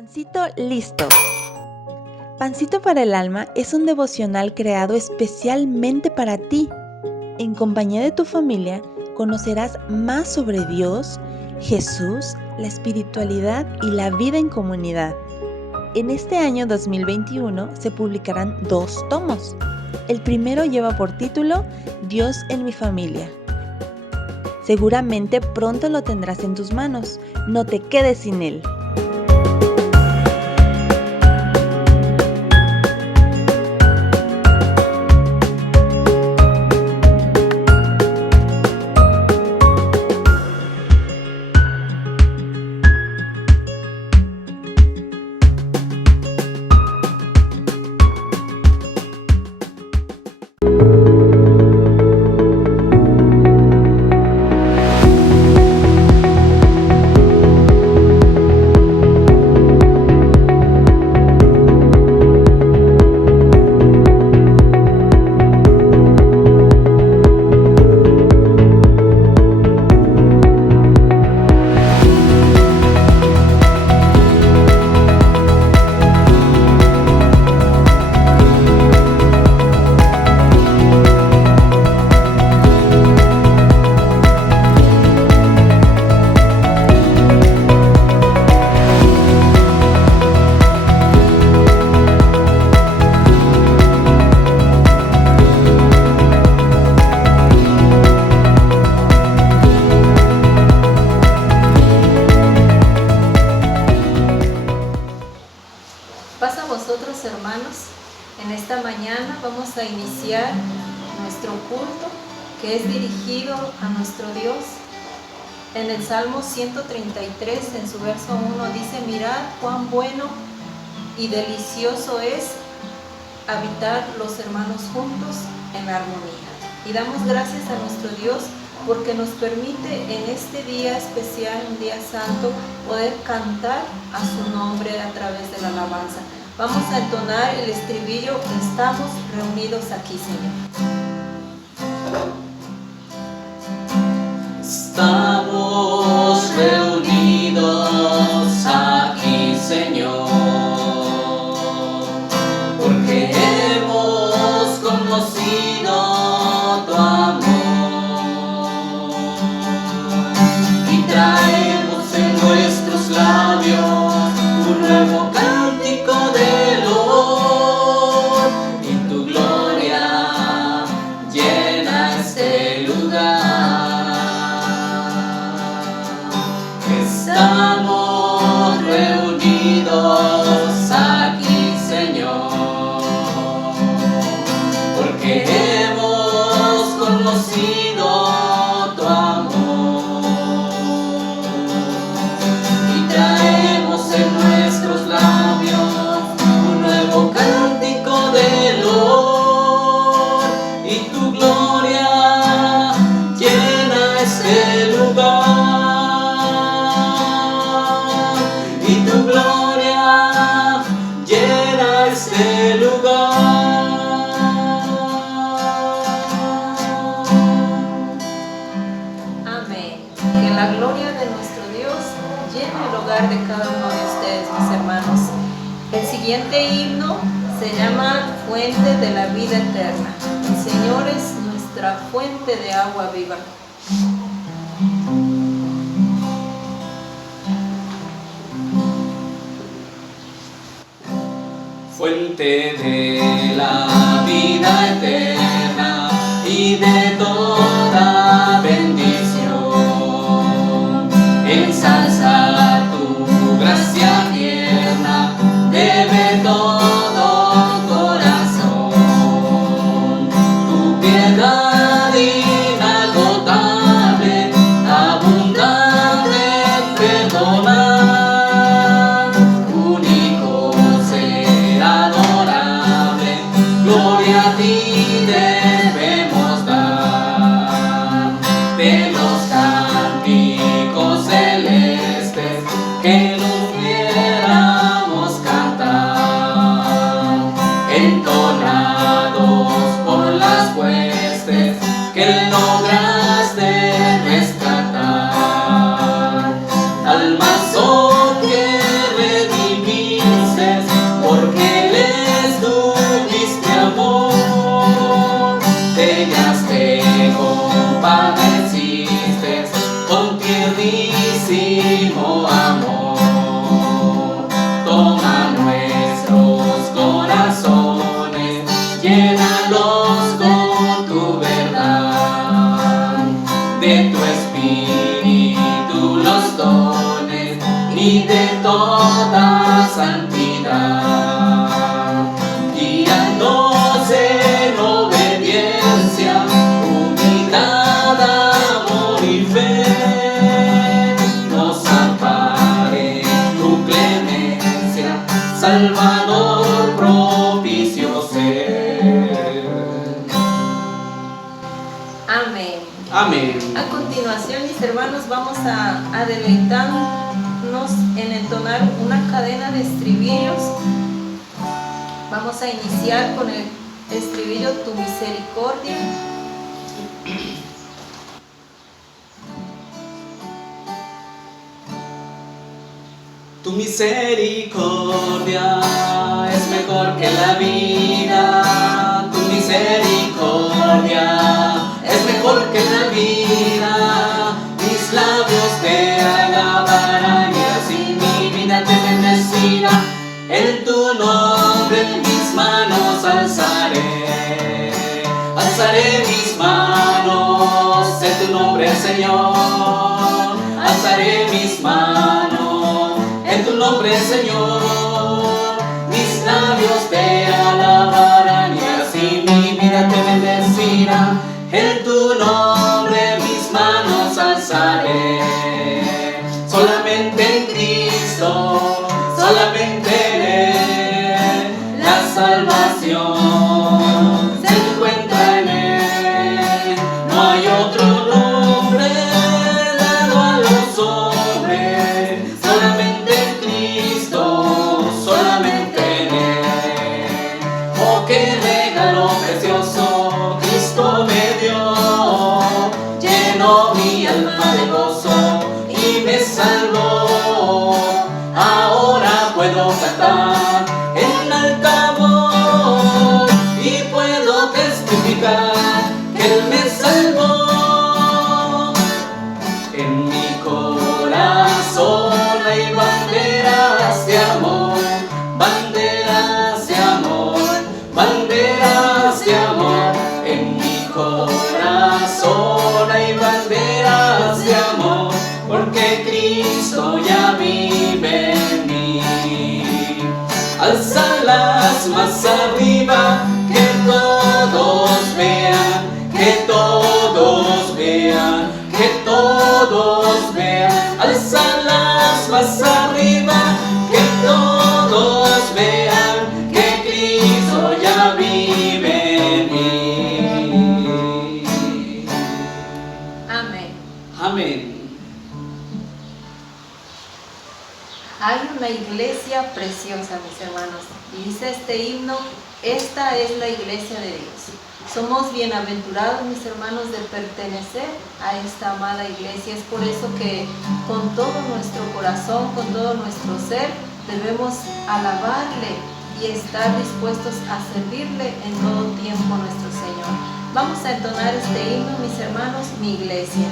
Pancito listo. Pancito para el Alma es un devocional creado especialmente para ti. En compañía de tu familia conocerás más sobre Dios, Jesús, la espiritualidad y la vida en comunidad. En este año 2021 se publicarán 2 tomos. El primero lleva por título Dios en mi familia. Seguramente pronto lo tendrás en tus manos. No te quedes sin él. Paz a vosotros, hermanos. En esta mañana vamos a iniciar nuestro culto que es dirigido a nuestro Dios. En el Salmo 133, en su verso 1, dice: mirad cuán bueno y delicioso es habitar los hermanos juntos en armonía. Y damos gracias a nuestro Dios porque nos permite en este día especial, un día santo, poder cantar a su nombre a través de la alabanza. Vamos a entonar el estribillo: estamos reunidos aquí, Señor. Estamos reunidos aquí, Señor, porque hemos conocido tu amor y traemos en nuestros labios un nuevo cántico de loor, y tu gloria llena este lugar. Estamos reunidos aquí, Señor, porque hemos conocido tu amor y traemos en nuestros labios un nuevo cántico de loor, y tu gloria llena este lugar. Este lugar. Amén. Que la gloria de nuestro Dios llene el hogar de cada uno de ustedes, mis hermanos. El siguiente himno se llama Fuente de la Vida Eterna. El Señor es nuestra fuente de agua viva. Fuente de la vida eterna y de toda bendición, ensalza tu gracia tierna, debe todo corazón, tu piedad inagotable, abundante en perdonar, único ser adorable, gloria a ti. vamos a deleitarnos en entonar una cadena de estribillos. Vamos a iniciar con el estribillo Tu misericordia. Tu misericordia es mejor que la vida. Tu misericordia es mejor que la vida. Mis labios te alabarán y así mi vida te bendecirá. En tu nombre mis manos alzaré. Alzaré mis manos en tu nombre, Señor. Alzaré mis manos en tu nombre, Señor. Mis labios te alabarán y así mi vida te bendecirá. En tu nombre mis manos alzaré. Solamente en Cristo, solamente en Él, la salvación se encuentra en Él. No hay otro nombre dado a los hombres, solamente en Cristo, solamente en Él. Oh, qué regalo precioso Cristo me dio, llenó mi alma de gozo y me salvó. Ahora puedo cantar en alta voz y puedo testificar que Él me salvó. En mi corazón hay banderas de amor, banderas de amor, banderas de amor. En mi corazón hay banderas de amor, porque Cristo ya vive en mí. Alzalas más arriba, que todos vean, que todos vean, que todos vean. Alzalas más arriba, que todos vean, que Cristo ya vive en mí. Amén. Amén. Hay una iglesia preciosa, mis hermanos, y dice este himno: esta es la iglesia de Dios. Somos bienaventurados, mis hermanos, de pertenecer a esta amada iglesia. Es por eso que con todo nuestro corazón, con todo nuestro ser, debemos alabarle y estar dispuestos a servirle en todo tiempo a nuestro Señor. Vamos a entonar este himno, mis hermanos, mi iglesia.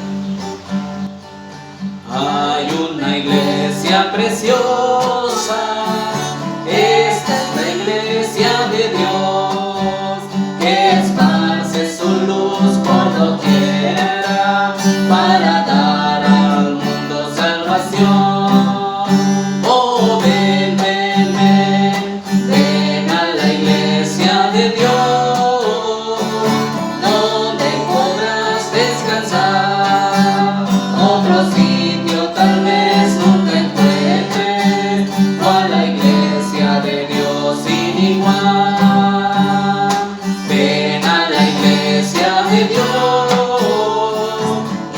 Hay una iglesia preciosa, esta es la iglesia de Dios, que esparce su luz por doquiera para dar al mundo salvación. Oh, ven, ven, ven, ven a la iglesia de Dios, donde podrás descansar. Otro sitio tal vez nunca encuentres, cual la iglesia de Dios sin igual. Ven a la iglesia de Dios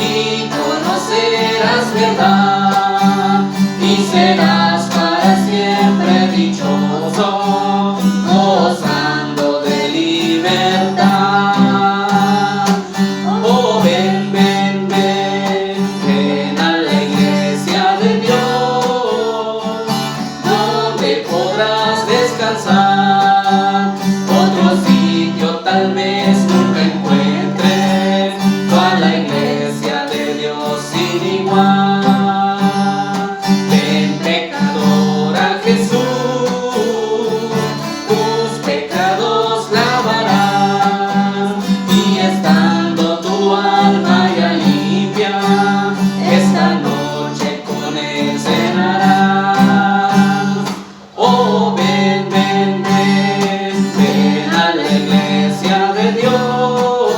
y conocerás verdad, y serás para siempre dichoso, gozando de libertad. Oh, ven, ven, ven, ven a la iglesia de Dios, donde podrás descansar. Otro sitio tal vez nunca encuentres, cual la iglesia de Dios sin igual. Ven, pecador, a Jesús, tus pecados lavarás, y estando tu alma ya limpia, esta noche con Él cenarás. Oh, ven, ven, ven, ven a la iglesia de Dios,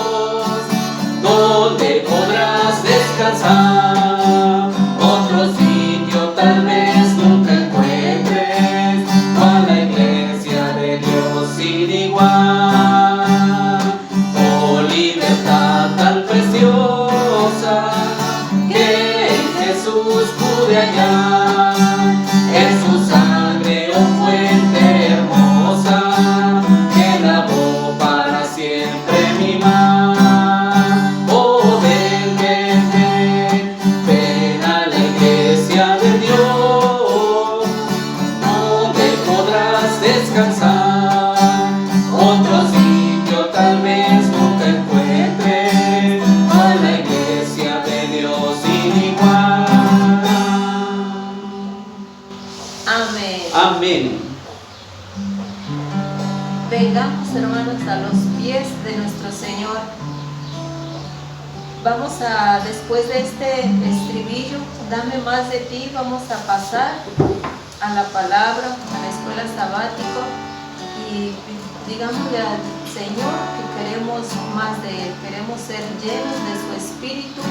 donde podrás descansar. Otro sitio tal vez nunca encuentres, cual la iglesia de Dios sin igual. Oh, libertad tan preciosa que en Vengamos, hermanos, a los pies de nuestro Señor. Vamos a, después de este estribillo, dame más de ti, vamos a pasar a la palabra, a la escuela sabática, y digámosle al Señor que queremos más de Él, queremos ser llenos de su Espíritu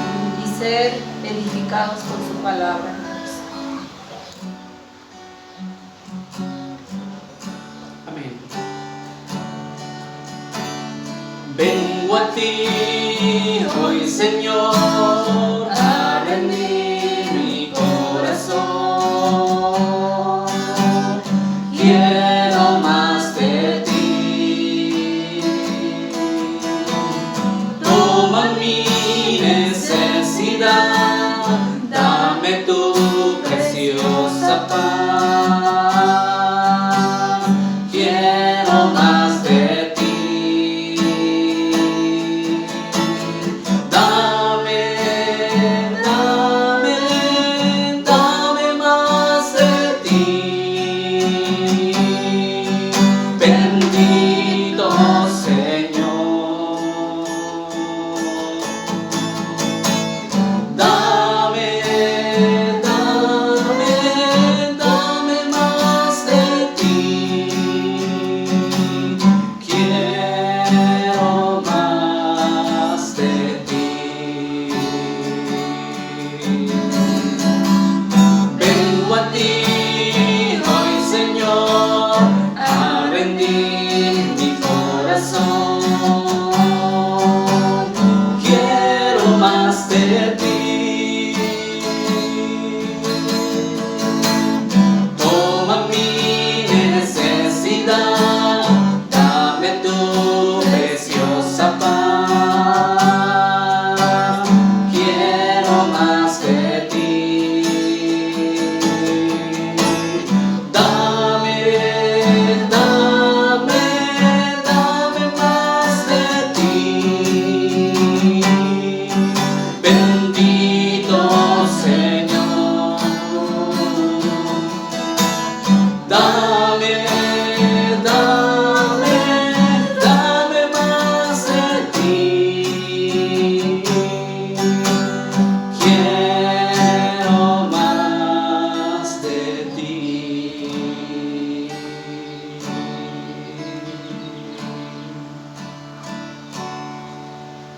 y ser edificados por su palabra. Amén. Vengo a ti hoy, Señor, a rendir mi corazón. Quiero más de ti. Toma mi necesidad, dame tu preciosa paz. Quiero más de ti. Dame más de ti. Bendito Señor. Dame más de ti. Quiero más de ti. Vengo a ti hoy, Señor, a rendir mi corazón. Quiero más de ti. Toma mi necesidad, dame tu preciosa paz. Quiero más de ti. Dame más de ti. Bendito Señor. Dame más de ti. Quiero más de ti.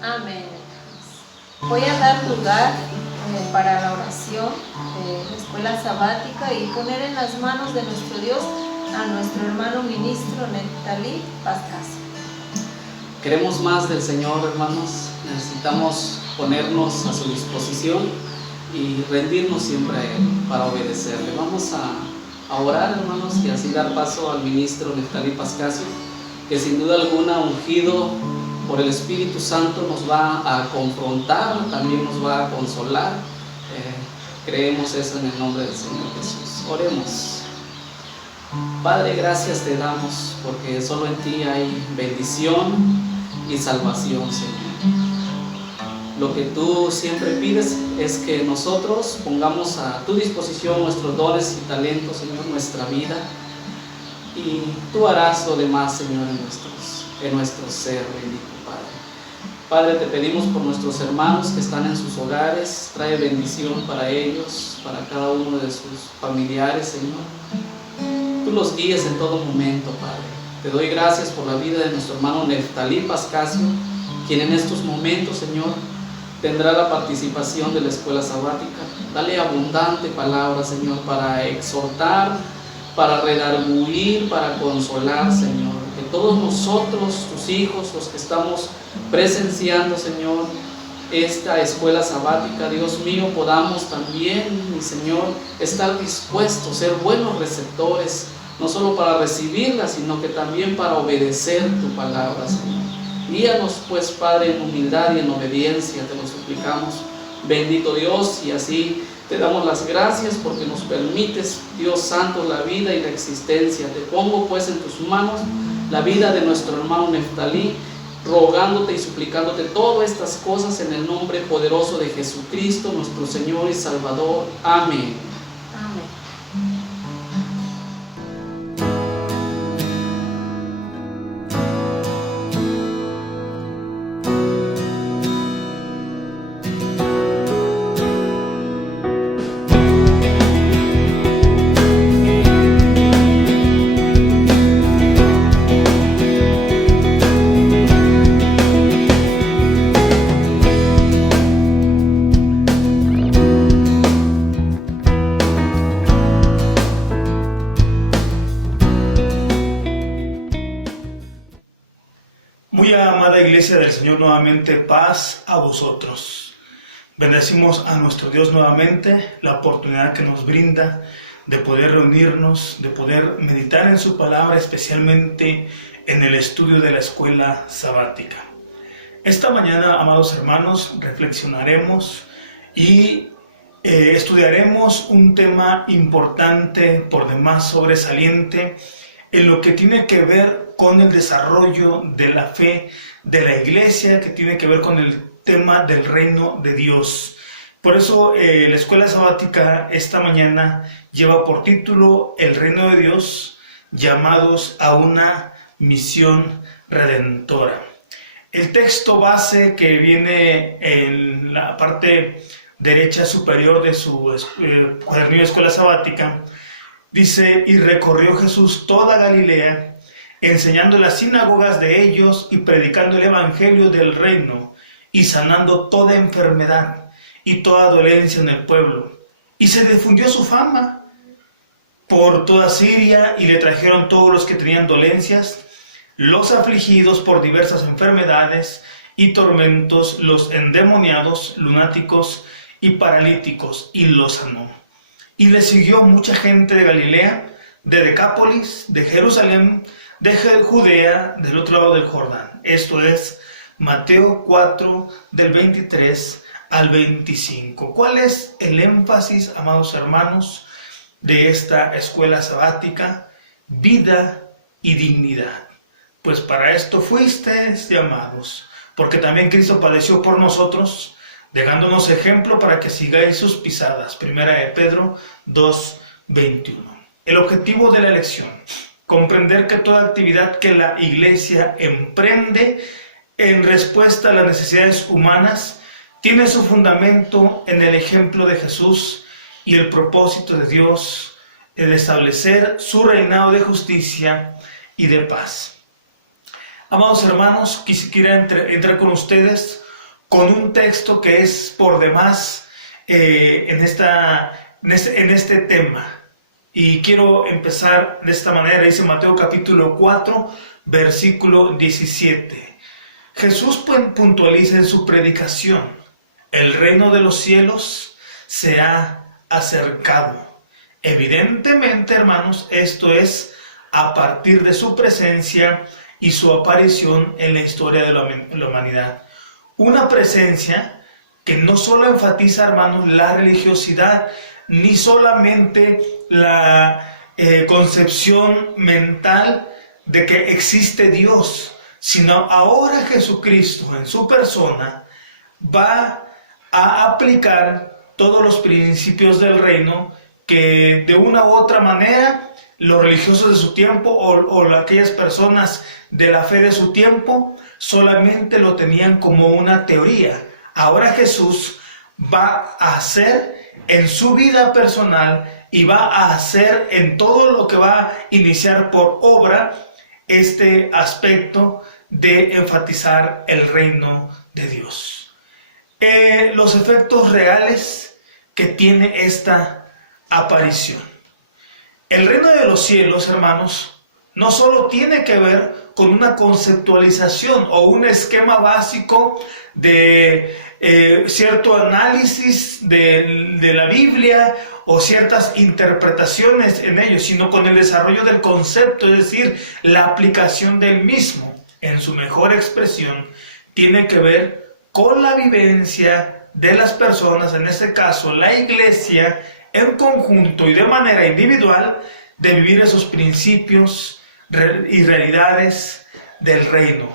Amén. Voy a dar lugar para la oración de la escuela sabática y poner en las manos de nuestro Dios a nuestro hermano ministro Neftalí Pascasio. Queremos más del Señor, hermanos. Necesitamos ponernos a su disposición y rendirnos siempre a Él para obedecerle. Vamos a orar, hermanos, y así dar paso al ministro Neftalí Pascasio, que sin duda alguna, ungido por el Espíritu Santo, nos va a confrontar, también nos va a consolar. Creemos eso en el nombre del Señor Jesús. Oremos. Padre, gracias te damos porque solo en ti hay bendición y salvación, Señor. Lo que tú siempre pides es que nosotros pongamos a tu disposición nuestros dones y talentos, Señor, nuestra vida, y tú harás lo demás, Señor, en nuestro ser, bendito Padre. Padre, te pedimos por nuestros hermanos que están en sus hogares, trae bendición para ellos, para cada uno de sus familiares, Señor. Tú los guíes en todo momento, Padre. Te doy gracias por la vida de nuestro hermano Neftalí Pascasio, quien en estos momentos, Señor, tendrá la participación de la escuela sabática. Dale abundante palabra, Señor, para exhortar, para redarguir, para consolar, Señor. Que todos nosotros, tus hijos, los que estamos presenciando, Señor, esta escuela sabática, Dios mío, podamos también, mi Señor, estar dispuestos, ser buenos receptores, no solo para recibirla, sino que también para obedecer tu palabra, Señor. Guíanos, pues, Padre, en humildad y en obediencia, te lo suplicamos, bendito Dios, y así te damos las gracias porque nos permites, Dios Santo, la vida y la existencia. Te pongo, pues, en tus manos la vida de nuestro hermano Neftalí, rogándote y suplicándote todas estas cosas en el nombre poderoso de Jesucristo, nuestro Señor y Salvador. Amén. Amén. Muy amada Iglesia del Señor, nuevamente paz a vosotros. Bendecimos a nuestro Dios nuevamente, la oportunidad que nos brinda de poder reunirnos, de poder meditar en su palabra, especialmente en el estudio de la escuela sabática. Esta mañana, amados hermanos, reflexionaremos y estudiaremos un tema importante, por demás sobresaliente, en lo que tiene que ver con el desarrollo de la fe de la Iglesia, que tiene que ver con el tema del reino de Dios. Por eso la escuela sabática esta mañana lleva por título El reino de Dios, llamados a una misión redentora. El texto base que viene en la parte derecha superior de su cuadernillo de escuela sabática dice: y recorrió Jesús toda Galilea, enseñando en las sinagogas de ellos y predicando el evangelio del reino y sanando toda enfermedad y toda dolencia en el pueblo. Y se difundió su fama por toda Siria, y le trajeron todos los que tenían dolencias, los afligidos por diversas enfermedades y tormentos, los endemoniados, lunáticos y paralíticos, y los sanó. Y le siguió mucha gente de Galilea, de Decápolis, de Jerusalén, de Judea, del otro lado del Jordán. Esto es Mateo 4, del 23 al 25. ¿Cuál es el énfasis, amados hermanos, de esta escuela sabática? Vida y dignidad. Pues para esto fuisteis llamados, porque también Cristo padeció por nosotros, dejándonos ejemplo para que sigáis sus pisadas. Primera de Pedro 2, 21. El objetivo de la lección: comprender que toda actividad que la Iglesia emprende en respuesta a las necesidades humanas tiene su fundamento en el ejemplo de Jesús y el propósito de Dios de establecer su reinado de justicia y de paz. Amados hermanos, quisiera entrar con ustedes con un texto que es por demás en este tema. Y quiero empezar de esta manera. Dice Mateo capítulo 4, versículo 17. Jesús puntualiza en su predicación: el reino de los cielos se ha acercado. Evidentemente, hermanos, esto es a partir de su presencia y su aparición en la historia de la humanidad. Una presencia que no solo enfatiza, hermanos, la religiosidad, ni solamente la concepción mental de que existe Dios, sino ahora Jesucristo en su persona va a aplicar todos los principios del reino que de una u otra manera los religiosos de su tiempo o aquellas personas de la fe de su tiempo solamente lo tenían como una teoría. Ahora Jesús va a hacer en su vida personal y va a hacer en todo lo que va a iniciar por obra este aspecto de enfatizar el reino de Dios. Los efectos reales que tiene esta aparición. El reino de los cielos, hermanos, no solo tiene que ver con una conceptualización o un esquema básico de cierto análisis de la Biblia o ciertas interpretaciones en ello, sino con el desarrollo del concepto, es decir, la aplicación del mismo en su mejor expresión, tiene que ver con la vivencia de las personas, en este caso la Iglesia, en conjunto y de manera individual, de vivir esos principios y realidades del reino.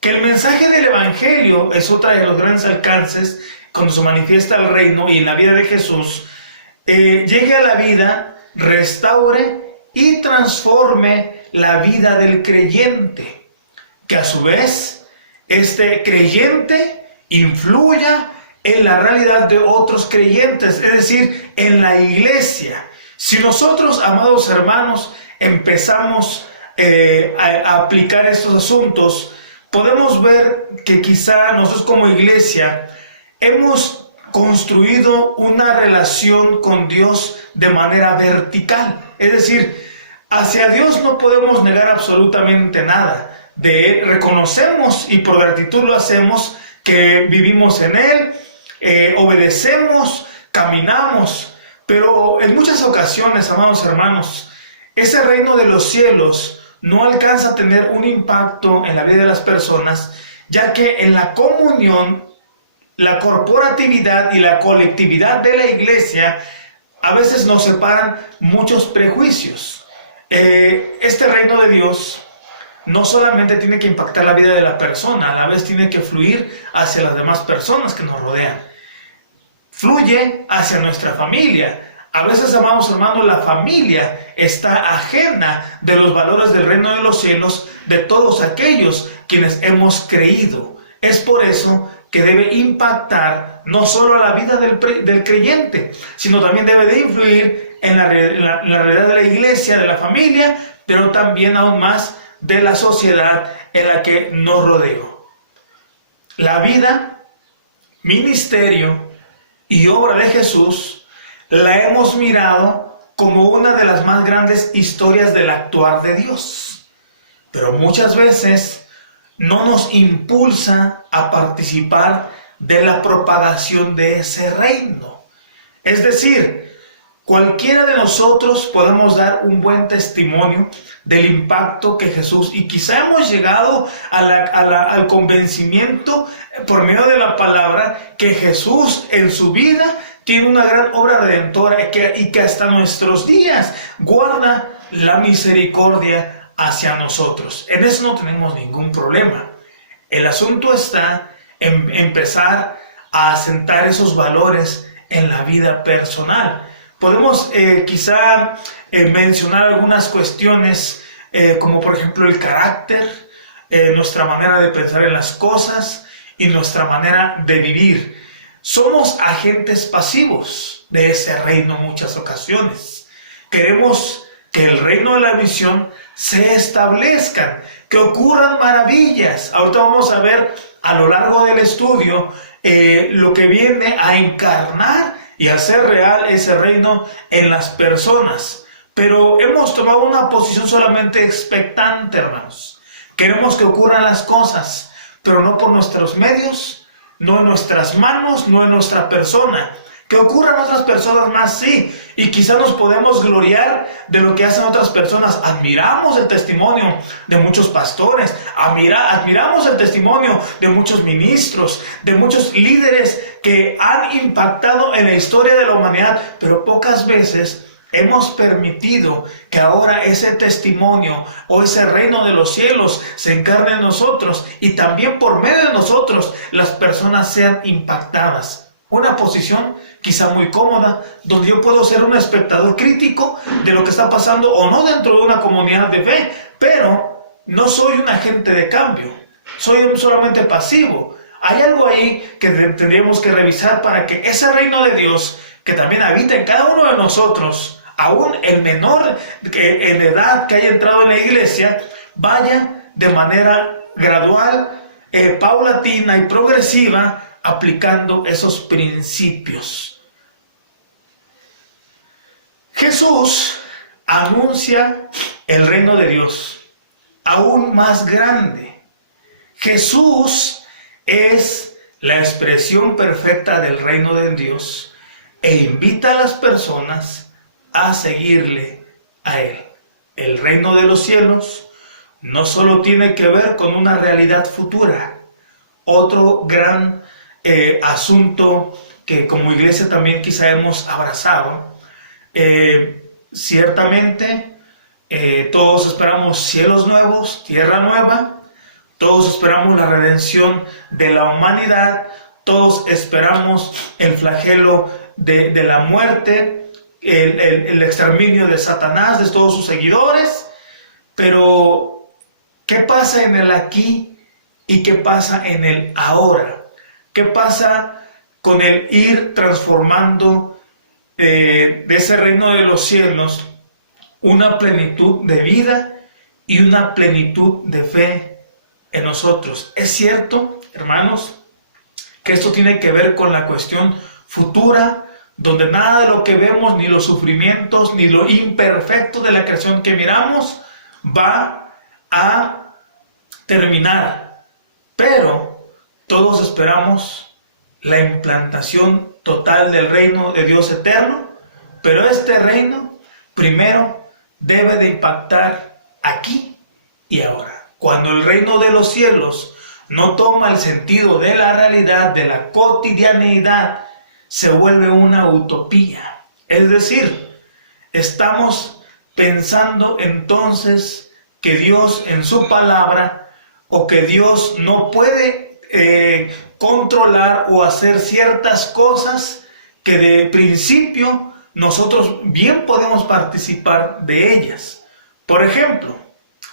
Que el mensaje del Evangelio es otra de los grandes alcances cuando se manifiesta el reino y en la vida de Jesús, llegue a la vida, restaure y transforme la vida del creyente, que a su vez este creyente influya en la realidad de otros creyentes, es decir, en la iglesia. Si nosotros, amados hermanos, empezamos a aplicar estos asuntos, podemos ver que quizá nosotros como iglesia hemos construido una relación con Dios de manera vertical. Es decir, Hacia Dios no podemos negar absolutamente nada. De Él reconocemos, y por gratitud lo hacemos, que vivimos en Él, obedecemos, caminamos. Pero en muchas ocasiones, amados hermanos, ese reino de los cielos no alcanza a tener un impacto en la vida de las personas, ya que en la comunión, la corporatividad y la colectividad de la iglesia a veces nos separan muchos prejuicios. Este reino de Dios no solamente tiene que impactar la vida de la persona, a la vez tiene que fluir hacia las demás personas que nos rodean. Fluye hacia nuestra familia. A veces, amados hermanos, la familia está ajena de los valores del reino de los cielos de todos aquellos quienes hemos creído. Es por eso que debe impactar no solo la vida del creyente, sino también debe de influir en la realidad de la iglesia, de la familia, pero también aún más de la sociedad en la que nos rodeó. La vida, ministerio y obra de Jesús la hemos mirado como una de las más grandes historias del actuar de Dios, pero muchas veces no nos impulsa a participar de la propagación de ese reino. Es decir, cualquiera de nosotros podemos dar un buen testimonio del impacto que Jesús, y quizá hemos llegado al convencimiento por medio de la palabra que Jesús en su vida tiene una gran obra redentora y que hasta nuestros días guarda la misericordia hacia nosotros. En eso no tenemos ningún problema. El asunto está en empezar a asentar esos valores en la vida personal. Podemos quizá mencionar algunas cuestiones como por ejemplo el carácter, nuestra manera de pensar en las cosas y nuestra manera de vivir. Somos agentes pasivos de ese reino en muchas ocasiones. Queremos que el reino de la visión se establezcan, que ocurran maravillas. Ahorita vamos a ver a lo largo del estudio lo que viene a encarnar y hacer real ese reino en las personas. Pero hemos tomado una posición solamente expectante, hermanos. Queremos que ocurran las cosas, pero no por nuestros medios, no en nuestras manos, no en nuestra persona. Que ocurran otras personas más, sí, y quizá nos podemos gloriar de lo que hacen otras personas. Admiramos el testimonio de muchos pastores, admiramos el testimonio de muchos ministros, de muchos líderes que han impactado en la historia de la humanidad, pero pocas veces hemos permitido que ahora ese testimonio o ese reino de los cielos se encarne en nosotros, y también por medio de nosotros las personas sean impactadas. Una posición quizá muy cómoda, donde yo puedo ser un espectador crítico de lo que está pasando o no dentro de una comunidad de fe, pero no soy un agente de cambio, soy solamente pasivo. Hay algo ahí que tendríamos que revisar para que ese reino de Dios, que también habita en cada uno de nosotros, aún el menor en edad que haya entrado en la iglesia, vaya de manera gradual, paulatina y progresiva, aplicando esos principios. Jesús anuncia el reino de Dios aún más grande. Jesús es la expresión perfecta del reino de Dios e invita a las personas a seguirle a Él. El reino de los cielos no solo tiene que ver con una realidad futura. Otro gran asunto que como iglesia también quizá hemos abrazado, ciertamente todos esperamos cielos nuevos, tierra nueva, todos esperamos la redención de la humanidad, todos esperamos el flagelo de la muerte, el exterminio de Satanás, de todos sus seguidores. Pero ¿qué pasa en el aquí y qué pasa en el ahora? ¿Qué pasa con el ir transformando de ese reino de los cielos una plenitud de vida y una plenitud de fe en nosotros? Es cierto, hermanos, que esto tiene que ver con la cuestión futura, donde nada de lo que vemos, ni los sufrimientos, ni lo imperfecto de la creación que miramos, va a terminar. Pero todos esperamos la implantación total del reino de Dios eterno, pero este reino primero debe de impactar aquí y ahora. Cuando el reino de los cielos no toma el sentido de la realidad, de la cotidianeidad, se vuelve una utopía. Es decir, estamos pensando entonces que Dios en su palabra, o que Dios no puede controlar o hacer ciertas cosas que de principio nosotros bien podemos participar de ellas. Por ejemplo,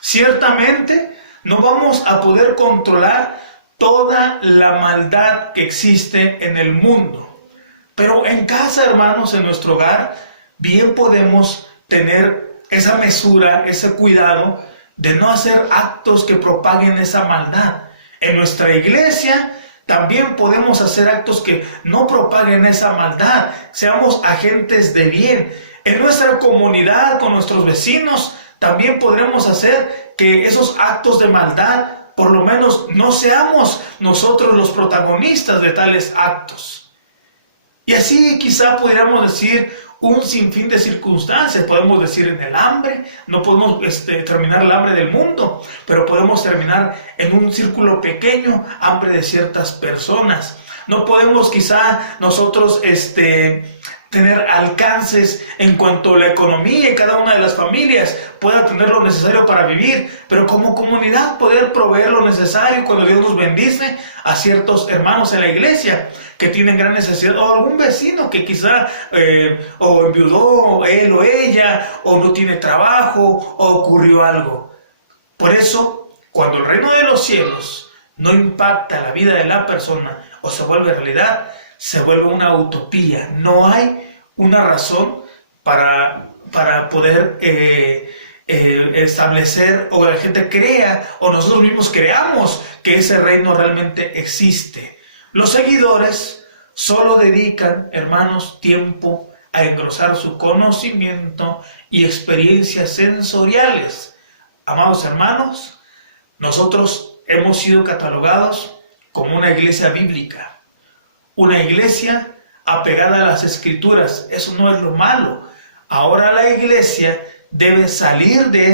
ciertamente no vamos a poder controlar toda la maldad que existe en el mundo. Pero en casa, hermanos, en nuestro hogar, bien podemos tener esa mesura, ese cuidado de no hacer actos que propaguen esa maldad. En nuestra iglesia también podemos hacer actos que no propaguen esa maldad. Seamos agentes de bien. En nuestra comunidad, con nuestros vecinos, también podremos hacer que esos actos de maldad, por lo menos, no seamos nosotros los protagonistas de tales actos. Y así quizá pudiéramos decir un sinfín de circunstancias. Podemos decir en el hambre, no podemos terminar el hambre del mundo, pero podemos terminar en un círculo pequeño, hambre de ciertas personas. No podemos quizá nosotros tener alcances en cuanto a la economía, y cada una de las familias pueda tener lo necesario para vivir, pero como comunidad poder proveer lo necesario cuando Dios nos bendice a ciertos hermanos en la iglesia que tienen gran necesidad, o algún vecino que quizá o enviudó él o ella, o no tiene trabajo, o ocurrió algo. Por eso, cuando el reino de los cielos no impacta la vida de la persona o se vuelve realidad, se vuelve una utopía. No hay una razón para poder establecer, o la gente crea, o nosotros mismos creamos que ese reino realmente existe. Los seguidores solo dedican, hermanos, tiempo a engrosar su conocimiento y experiencias sensoriales. Amados hermanos, nosotros hemos sido catalogados como una iglesia bíblica, una iglesia apegada a las escrituras. Eso no es lo malo. Ahora la iglesia debe salir de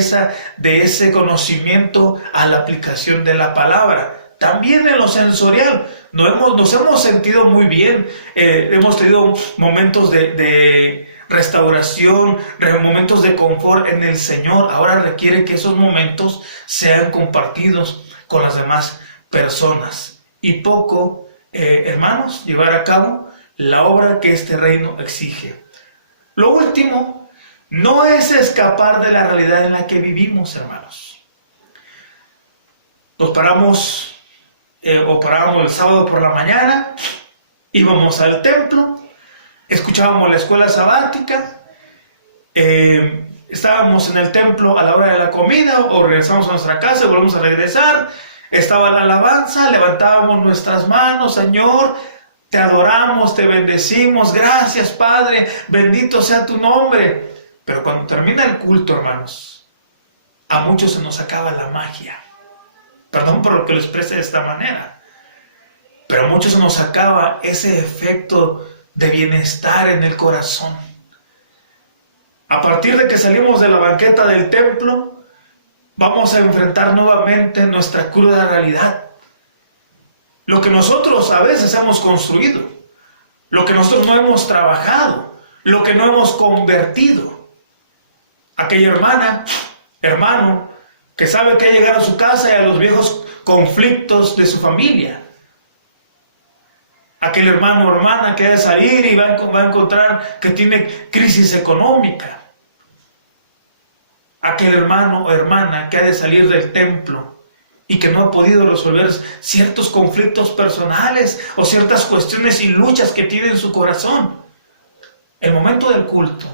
ese conocimiento a la aplicación de la palabra. También en lo sensorial nos hemos sentido muy bien, hemos tenido momentos de restauración, momentos de confort en el Señor. Ahora requiere que esos momentos sean compartidos con las demás personas y poco, hermanos, llevar a cabo la obra que este reino exige. Lo último no es escapar de la realidad en la que vivimos, hermanos. Nos parábamos el sábado por la mañana, íbamos al templo, escuchábamos la escuela sabática, estábamos en el templo a la hora de la comida, o regresamos a nuestra casa y volvemos a regresar. Estaba la alabanza, levantábamos nuestras manos: Señor, te adoramos, te bendecimos, gracias Padre, bendito sea tu nombre. Pero cuando termina el culto, hermanos, a muchos se nos acaba la magia. Perdón por lo que lo exprese de esta manera, pero a muchos se nos acaba ese efecto de bienestar en el corazón. A partir de que salimos de la banqueta del templo, vamos a enfrentar nuevamente nuestra cruda realidad. Lo que nosotros a veces hemos construido, lo que nosotros no hemos trabajado, lo que no hemos convertido. Aquella hermana, hermano, que sabe que ha llegado a su casa y a los viejos conflictos de su familia. Aquel hermano o hermana que ha de salir y va a encontrar que tiene crisis económica. Aquel hermano o hermana que ha de salir del templo y que no ha podido resolver ciertos conflictos personales o ciertas cuestiones y luchas que tiene en su corazón. El momento del culto,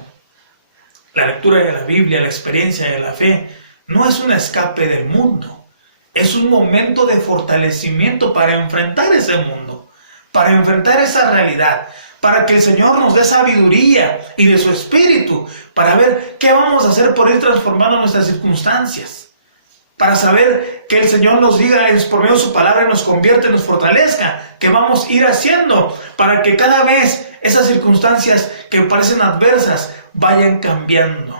la lectura de la Biblia, la experiencia de la fe, no es un escape del mundo, es un momento de fortalecimiento para enfrentar ese mundo, para enfrentar esa realidad, para que el Señor nos dé sabiduría y de su Espíritu, para ver qué vamos a hacer por ir transformando nuestras circunstancias, para saber que el Señor nos diga por medio de su palabra, nos convierte, nos fortalezca, qué vamos a ir haciendo, para que cada vez esas circunstancias que parecen adversas vayan cambiando,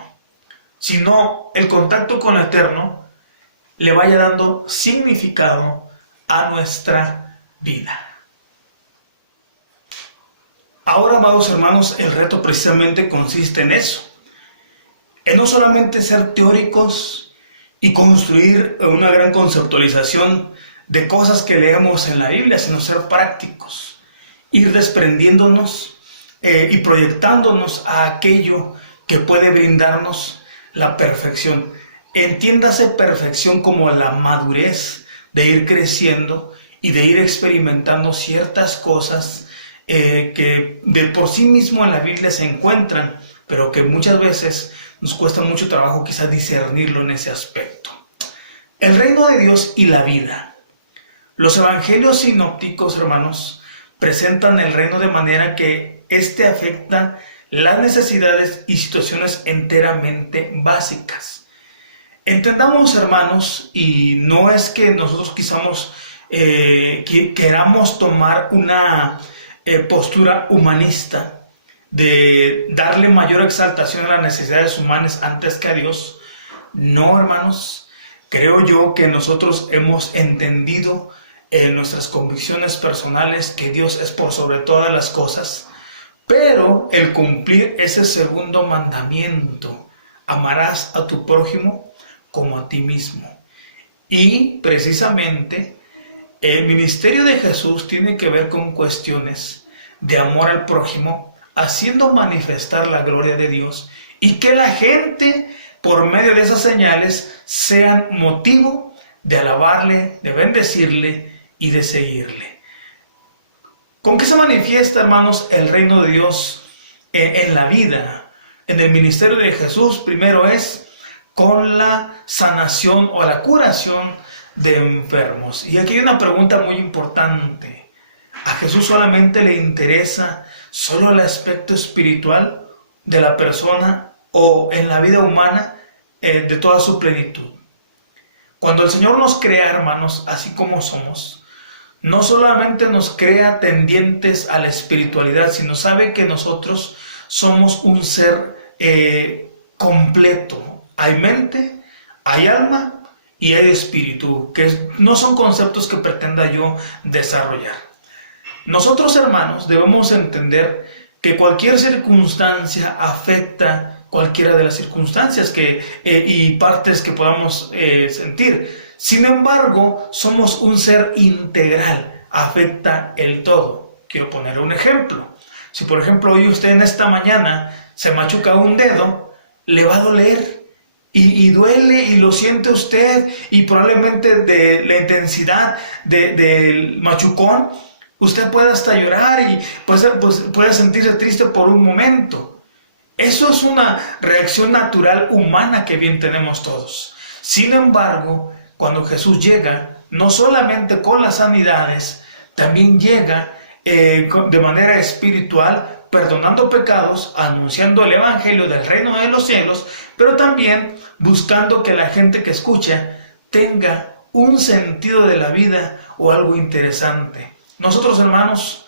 sino el contacto con el Eterno le vaya dando significado a nuestra vida. Ahora, amados hermanos, el reto precisamente consiste en eso, en no solamente ser teóricos y construir una gran conceptualización de cosas que leemos en la Biblia, sino ser prácticos, ir desprendiéndonos y proyectándonos a aquello que puede brindarnos la perfección. Entiéndase perfección como la madurez de ir creciendo y de ir experimentando ciertas cosas que de por sí mismo en la Biblia se encuentran, pero que muchas veces nos cuesta mucho trabajo quizás discernirlo en ese aspecto. El reino de Dios y la vida. Los evangelios sinópticos, hermanos, presentan el reino de manera que éste afecta las necesidades y situaciones enteramente básicas. Entendamos, hermanos, y no es que nosotros queramos tomar una postura humanista de darle mayor exaltación a las necesidades humanas antes que a Dios. No, hermanos, creo yo que nosotros hemos entendido en nuestras convicciones personales que Dios es por sobre todas las cosas, pero el cumplir ese segundo mandamiento, amarás a tu prójimo como a ti mismo. Y precisamente el ministerio de Jesús tiene que ver con cuestiones de amor al prójimo, haciendo manifestar la gloria de Dios y que la gente, por medio de esas señales, sean motivo de alabarle, de bendecirle y de seguirle. ¿Con qué se manifiesta, hermanos, el reino de Dios en la vida? En el ministerio de Jesús, primero es con la sanación o la curación de enfermos. Y aquí hay una pregunta muy importante. ¿A Jesús solamente le interesa solo el aspecto espiritual de la persona o en la vida humana de toda su plenitud? Cuando el Señor nos crea, hermanos, así como somos, no solamente nos crea tendientes a la espiritualidad, sino sabe que nosotros somos un ser completo. Hay mente, hay alma y hay espíritu, que no son conceptos que pretenda yo desarrollar. Nosotros, hermanos, debemos entender que cualquier circunstancia afecta cualquiera de las circunstancias y partes que podamos sentir. Sin embargo, somos un ser integral, afecta el todo. Quiero poner un ejemplo. Si por ejemplo hoy usted en esta mañana se machuca un dedo, le va a doler. Y duele y lo siente usted, y probablemente de la intensidad del machucón, usted puede hasta llorar y puede sentirse triste por un momento. Eso es una reacción natural humana que bien tenemos todos. Sin embargo, cuando Jesús llega, no solamente con las sanidades, también llega de manera espiritual, perdonando pecados, anunciando el evangelio del reino de los cielos, pero también buscando que la gente que escucha tenga un sentido de la vida o algo interesante. Nosotros, hermanos,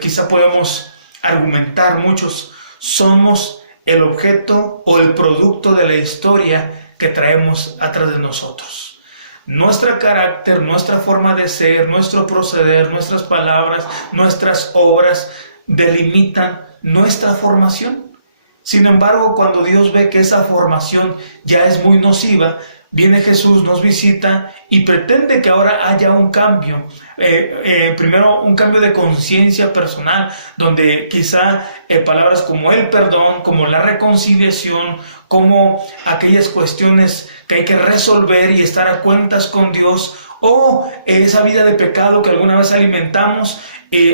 quizá podemos argumentar, muchos somos el objeto o el producto de la historia que traemos atrás de nosotros. Nuestro carácter, nuestra forma de ser, nuestro proceder, nuestras palabras, nuestras obras delimitan nuestra formación. Sin embargo, cuando Dios ve que esa formación ya es muy nociva, viene Jesús, nos visita y pretende que ahora haya un cambio. Primero, un cambio de conciencia personal, donde quizá palabras como el perdón, como la reconciliación, como aquellas cuestiones que hay que resolver y estar a cuentas con Dios, o esa vida de pecado que alguna vez alimentamos,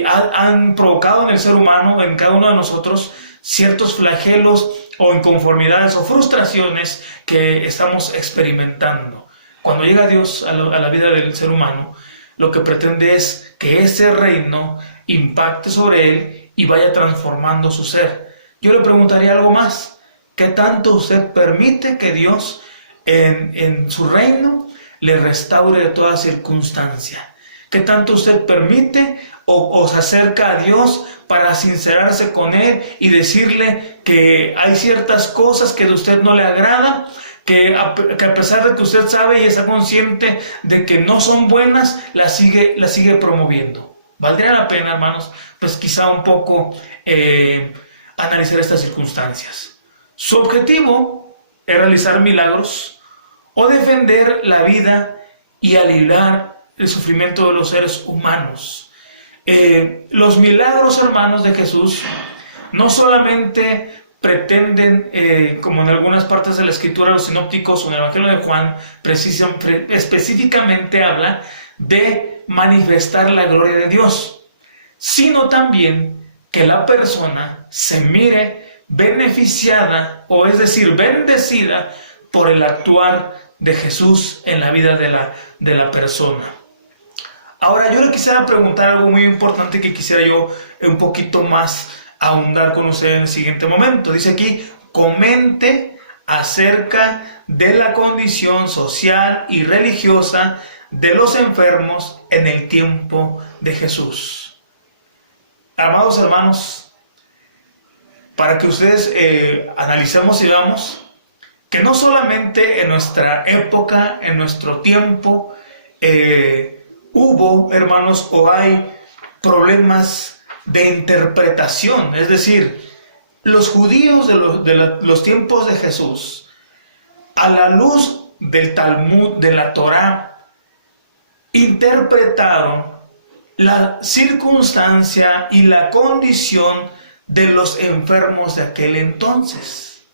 han provocado en el ser humano, en cada uno de nosotros, ciertos flagelos o inconformidades o frustraciones que estamos experimentando. Cuando llega Dios a la vida del ser humano, lo que pretende es que ese reino impacte sobre él y vaya transformando su ser. Yo le preguntaría algo más. ¿Qué tanto usted permite que Dios en su reino le restaure de toda circunstancia? ¿Qué tanto usted permite o se acerca a Dios para sincerarse con Él y decirle que hay ciertas cosas que de usted no le agradan, que a pesar de que usted sabe y está consciente de que no son buenas, las sigue promoviendo? Valdría la pena, hermanos, pues quizá un poco analizar estas circunstancias. Su objetivo es realizar milagros o defender la vida y aliviar el sufrimiento de los seres humanos. Los milagros, hermanos, de Jesús no solamente pretenden, como en algunas partes de la Escritura, los sinópticos o en el Evangelio de Juan, específicamente habla de manifestar la gloria de Dios, sino también que la persona se mire beneficiada, o es decir, bendecida por el actuar de Jesús en la vida de la persona. Ahora, yo le quisiera preguntar algo muy importante que quisiera yo un poquito más ahondar con usted en el siguiente momento. Dice aquí, comente acerca de la condición social y religiosa de los enfermos en el tiempo de Jesús. Amados hermanos, para que ustedes analicemos y veamos que no solamente en nuestra época, en nuestro tiempo, hubo, hermanos, o hay problemas de interpretación. Es decir, los judíos de los tiempos de Jesús, a la luz del Talmud, de la Torá, interpretaron la circunstancia y la condición de los enfermos de aquel entonces.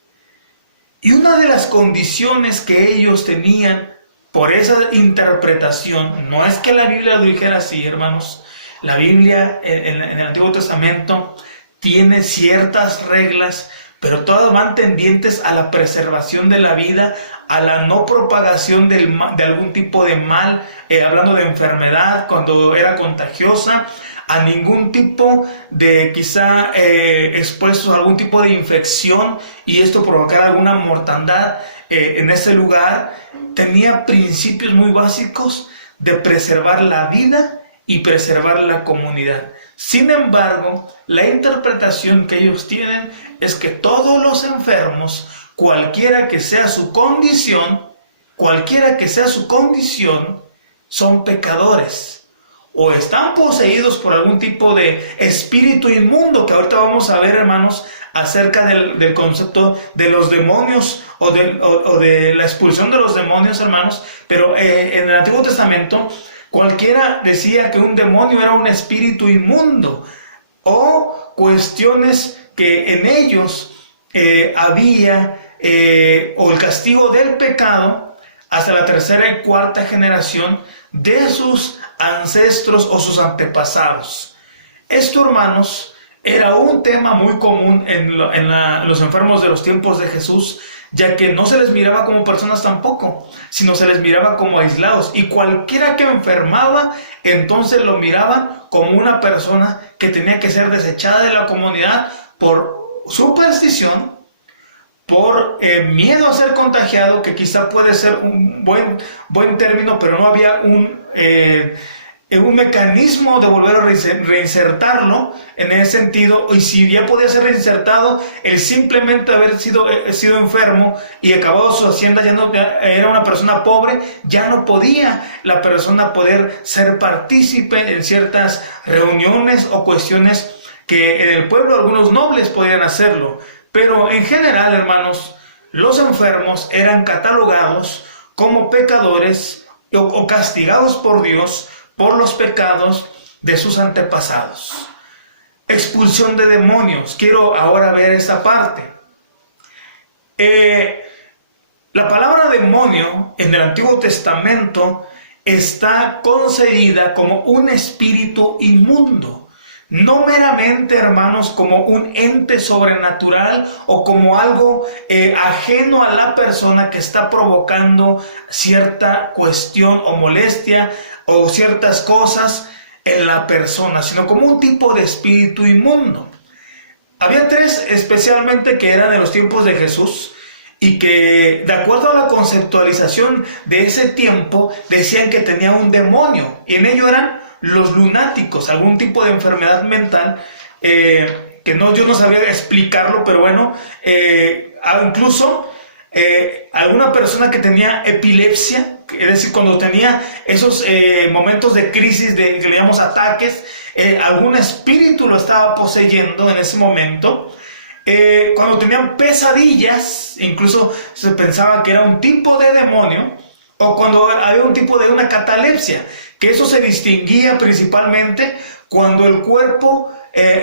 Y una de las condiciones que ellos tenían por esa interpretación, no es que la Biblia lo dijera así, hermanos. La Biblia en el Antiguo Testamento tiene ciertas reglas, pero todas van tendientes a la preservación de la vida, a la no propagación de algún tipo de mal, hablando de enfermedad cuando era contagiosa, a ningún tipo de quizá expuestos a algún tipo de infección y esto provocar alguna mortandad en ese lugar. Tenía principios muy básicos de preservar la vida y preservar la comunidad. Sin embargo, la interpretación que ellos tienen es que todos los enfermos, cualquiera que sea su condición, son pecadores o están poseídos por algún tipo de espíritu inmundo, que ahorita vamos a ver, hermanos, acerca del concepto de los demonios o de la expulsión de los demonios, hermanos. Pero en el Antiguo Testamento cualquiera decía que un demonio era un espíritu inmundo o cuestiones que en ellos había o el castigo del pecado hasta la tercera y cuarta generación de sus ancestros o sus antepasados. Esto, hermanos, era un tema muy común en los enfermos de los tiempos de Jesús, ya que no se les miraba como personas tampoco, sino se les miraba como aislados. Y cualquiera que enfermaba, entonces lo miraban como una persona que tenía que ser desechada de la comunidad por superstición, por miedo a ser contagiado, que quizá puede ser un buen término, pero no había un mecanismo de volver a reinsertarlo en ese sentido. Y si ya podía ser reinsertado, el simplemente haber sido enfermo y acabado su hacienda, era una persona pobre, ya no podía la persona poder ser partícipe en ciertas reuniones o cuestiones que en el pueblo algunos nobles podían hacerlo. Pero en general, hermanos, los enfermos eran catalogados como pecadores o castigados por Dios por los pecados de sus antepasados. Expulsión de demonios. Quiero ahora ver esa parte. La palabra demonio en el Antiguo Testamento está concebida como un espíritu inmundo. No meramente, hermanos, como un ente sobrenatural o como algo ajeno a la persona que está provocando cierta cuestión o molestia o ciertas cosas en la persona, sino como un tipo de espíritu inmundo. Había tres especialmente que eran de los tiempos de Jesús y que, de acuerdo a la conceptualización de ese tiempo, decían que tenía un demonio, y en ello eran los lunáticos, algún tipo de enfermedad mental que no, yo no sabría explicarlo, pero bueno, incluso alguna persona que tenía epilepsia, es decir, cuando tenía esos momentos de crisis, que le llamamos ataques, algún espíritu lo estaba poseyendo en ese momento. Cuando tenían pesadillas, incluso se pensaba que era un tipo de demonio, o cuando había un tipo de una catalepsia, que eso se distinguía principalmente cuando el cuerpo,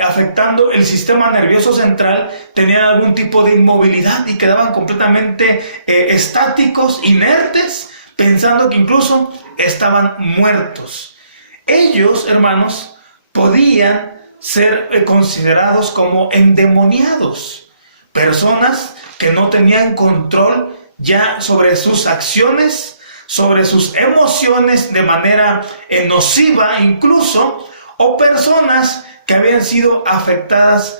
afectando el sistema nervioso central, tenían algún tipo de inmovilidad y quedaban completamente estáticos, inertes, pensando que incluso estaban muertos. Ellos, hermanos, podían ser considerados como endemoniados, personas que no tenían control ya sobre sus acciones, sobre sus emociones de manera nociva incluso, o personas que habían sido afectadas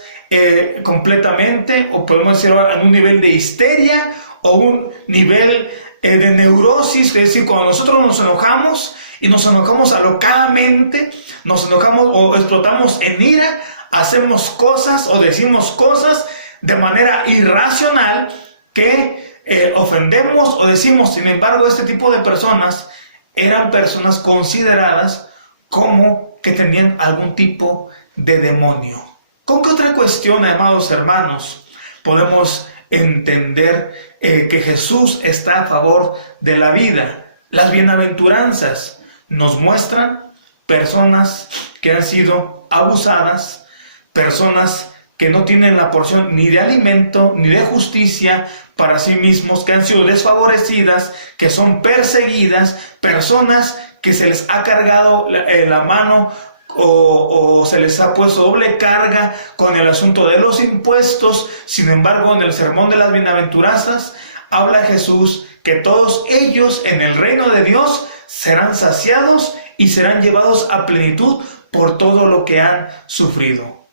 completamente, o podemos decir en un nivel de histeria o un nivel de neurosis, es decir, cuando nosotros nos enojamos y nos enojamos alocadamente, nos enojamos o explotamos en ira, hacemos cosas o decimos cosas de manera irracional que ofendemos o decimos. Sin embargo, este tipo de personas eran personas consideradas como que tenían algún tipo de demonio. ¿Con qué otra cuestión, amados hermanos, podemos entender que Jesús está a favor de la vida? Las bienaventuranzas nos muestran personas que han sido abusadas, personas que no tienen la porción ni de alimento ni de justicia para sí mismos, que han sido desfavorecidas, que son perseguidas, personas que se les ha cargado la mano o se les ha puesto doble carga con el asunto de los impuestos. Sin embargo, en el sermón de las bienaventuranzas habla Jesús que todos ellos en el reino de Dios serán saciados y serán llevados a plenitud por todo lo que han sufrido.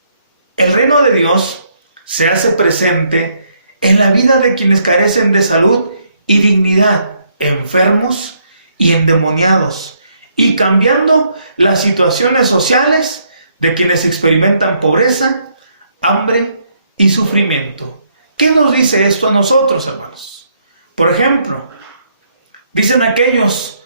El reino de Dios se hace presente en la vida de quienes carecen de salud y dignidad, enfermos y endemoniados, y cambiando las situaciones sociales de quienes experimentan pobreza, hambre y sufrimiento. ¿Qué nos dice esto a nosotros, hermanos? Por ejemplo, dicen aquellos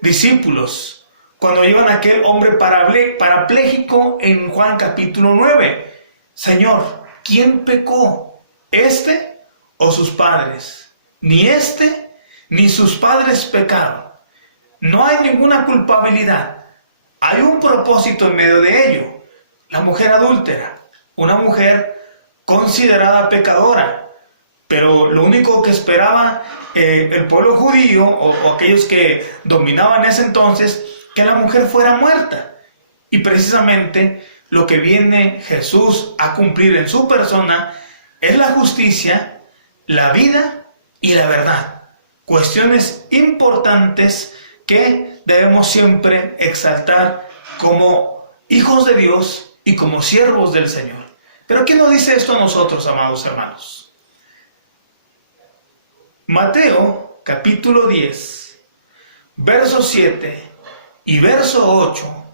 discípulos cuando llevan a aquel hombre parapléjico en Juan capítulo 9, Señor, ¿quién pecó? ¿Este o sus padres? Ni este ni sus padres pecaron. No hay ninguna culpabilidad. Hay un propósito en medio de ello. La mujer adúltera, una mujer considerada pecadora, pero lo único que esperaba el pueblo judío o aquellos que dominaban en ese entonces, que la mujer fuera muerta. Y precisamente lo que viene Jesús a cumplir en su persona es la justicia, la vida y la verdad. Cuestiones importantes que debemos siempre exaltar como hijos de Dios y como siervos del Señor. Pero ¿qué nos dice esto a nosotros, amados hermanos? Mateo capítulo 10, verso 7 y verso 8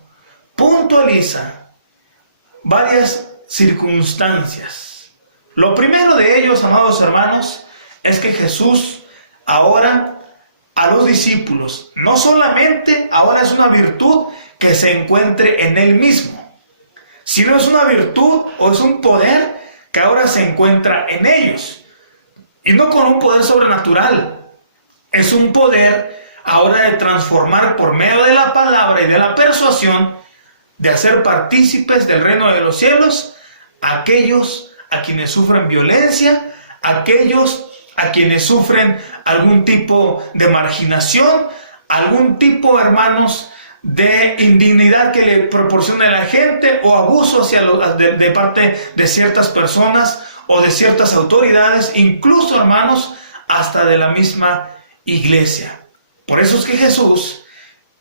puntualiza varias circunstancias. Lo primero de ellos, amados hermanos, es que Jesús ahora a los discípulos, no solamente ahora es una virtud que se encuentre en Él mismo, sino es una virtud o es un poder que ahora se encuentra en ellos. Y no con un poder sobrenatural, es un poder ahora de transformar por medio de la palabra y de la persuasión, de hacer partícipes del reino de los cielos a aquellos a quienes sufren violencia, a aquellos a quienes sufren algún tipo de marginación, algún tipo, hermanos, de indignidad que le proporciona la gente o abuso de parte de ciertas personas o de ciertas autoridades, incluso, hermanos, hasta de la misma iglesia. Por eso es que Jesús,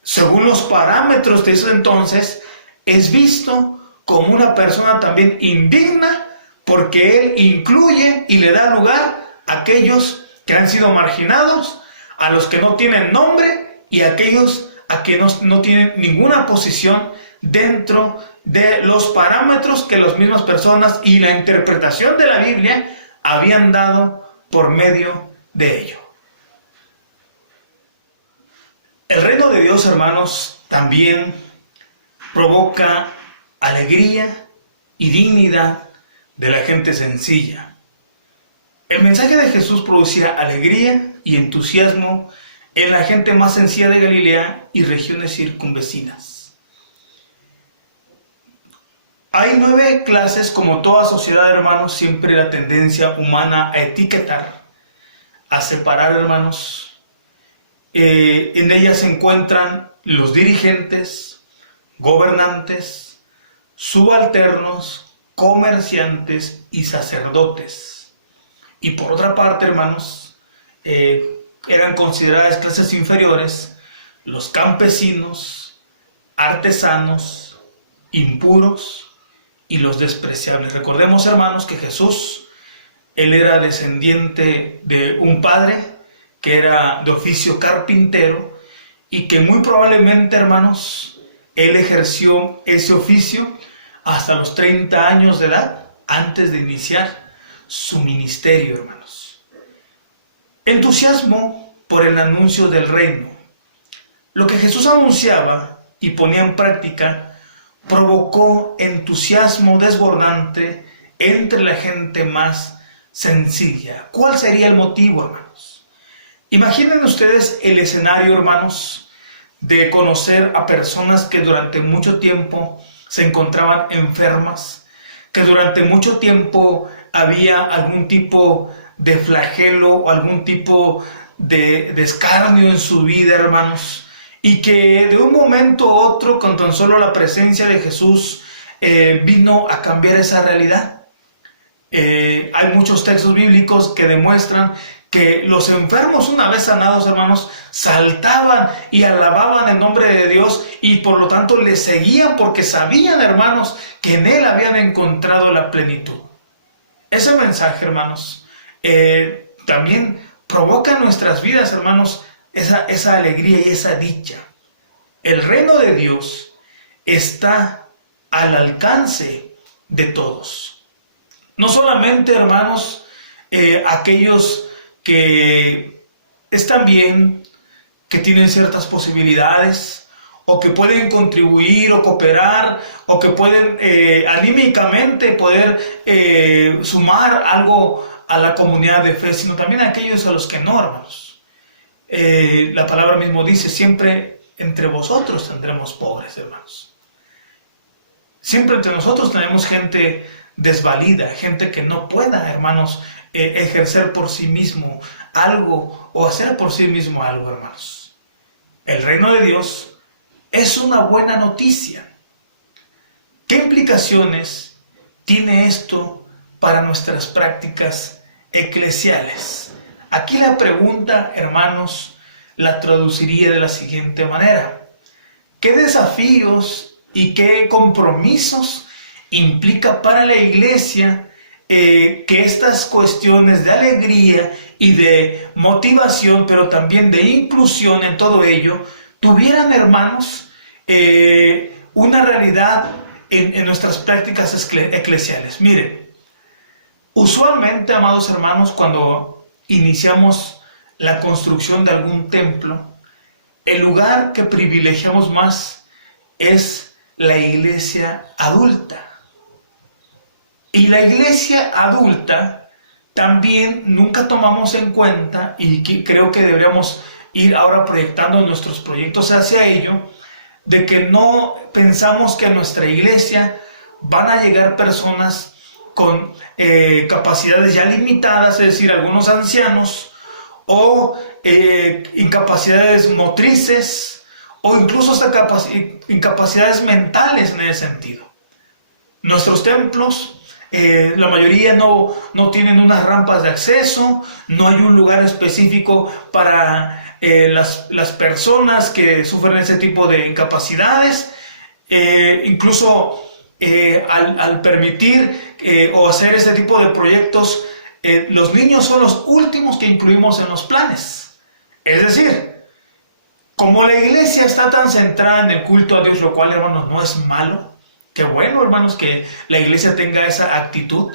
según los parámetros de ese entonces, es visto como una persona también indigna, porque Él incluye y le da lugar a aquellos que han sido marginados, a los que no tienen nombre y a aquellos a que no tienen ninguna posición dentro de los parámetros que las mismas personas y la interpretación de la Biblia habían dado por medio de ello. El reino de Dios, hermanos, también provoca alegría y dignidad de la gente sencilla. El mensaje de Jesús producía alegría y entusiasmo en la gente más sencilla de Galilea y regiones circunvecinas. Hay 9 clases, como toda sociedad, hermanos, siempre la tendencia humana a etiquetar, a separar, hermanos. En ellas se encuentran los dirigentes, gobernantes, subalternos, comerciantes y sacerdotes. Y por otra parte, hermanos, eran consideradas clases inferiores los campesinos, artesanos, impuros y los despreciables. Recordemos, hermanos, que Jesús, Él era descendiente de un padre que era de oficio carpintero y que muy probablemente, hermanos, Él ejerció ese oficio hasta los 30 años de edad antes de iniciar su ministerio, hermanos. Entusiasmo por el anuncio del reino. Lo que Jesús anunciaba y ponía en práctica provocó entusiasmo desbordante entre la gente más sencilla. ¿Cuál sería el motivo, hermanos? Imaginen ustedes el escenario, hermanos, de conocer a personas que durante mucho tiempo se encontraban enfermas, que durante mucho tiempo había algún tipo de flagelo o algún tipo de escarnio en su vida, hermanos, y que de un momento a otro, con tan solo la presencia de Jesús, vino a cambiar esa realidad. Hay muchos textos bíblicos que demuestran que los enfermos, una vez sanados, hermanos, saltaban y alababan el nombre de Dios y por lo tanto le seguían porque sabían, hermanos, que en Él habían encontrado la plenitud. Ese mensaje, hermanos, también provoca en nuestras vidas, hermanos, esa alegría y esa dicha. El reino de Dios está al alcance de todos. No solamente, hermanos, aquellos que están bien, que tienen ciertas posibilidades, o que pueden contribuir o cooperar, o que pueden anímicamente poder sumar algo a la comunidad de fe, sino también a aquellos a los que no, hermanos. La palabra mismo dice, siempre entre vosotros tendremos pobres, hermanos. Siempre entre nosotros tenemos gente desvalida, gente que no pueda, hermanos, ejercer por sí mismo algo o hacer por sí mismo algo, hermanos. El reino de Dios es una buena noticia. ¿Qué implicaciones tiene esto para nuestras prácticas eclesiales? Aquí la pregunta, hermanos, la traduciría de la siguiente manera. ¿Qué desafíos y qué compromisos implica para la iglesia que estas cuestiones de alegría y de motivación, pero también de inclusión en todo ello, tuvieran, hermanos, una realidad en nuestras prácticas eclesiales? Miren, usualmente, amados hermanos, cuando iniciamos la construcción de algún templo, el lugar que privilegiamos más es la iglesia adulta. Y la iglesia adulta también nunca tomamos en cuenta, y creo que deberíamos ir ahora proyectando nuestros proyectos hacia ello, de que no pensamos que a nuestra iglesia van a llegar personas con capacidades ya limitadas, es decir, algunos ancianos, o incapacidades motrices, o incluso hasta incapacidades mentales en ese sentido. Nuestros templos, la mayoría no tienen unas rampas de acceso, no hay un lugar específico para las personas que sufren ese tipo de incapacidades. Incluso al permitir o hacer ese tipo de proyectos, los niños son los últimos que incluimos en los planes. Es decir, como la iglesia está tan centrada en el culto a Dios, lo cual, hermanos, no es malo. Qué bueno, hermanos, que la iglesia tenga esa actitud.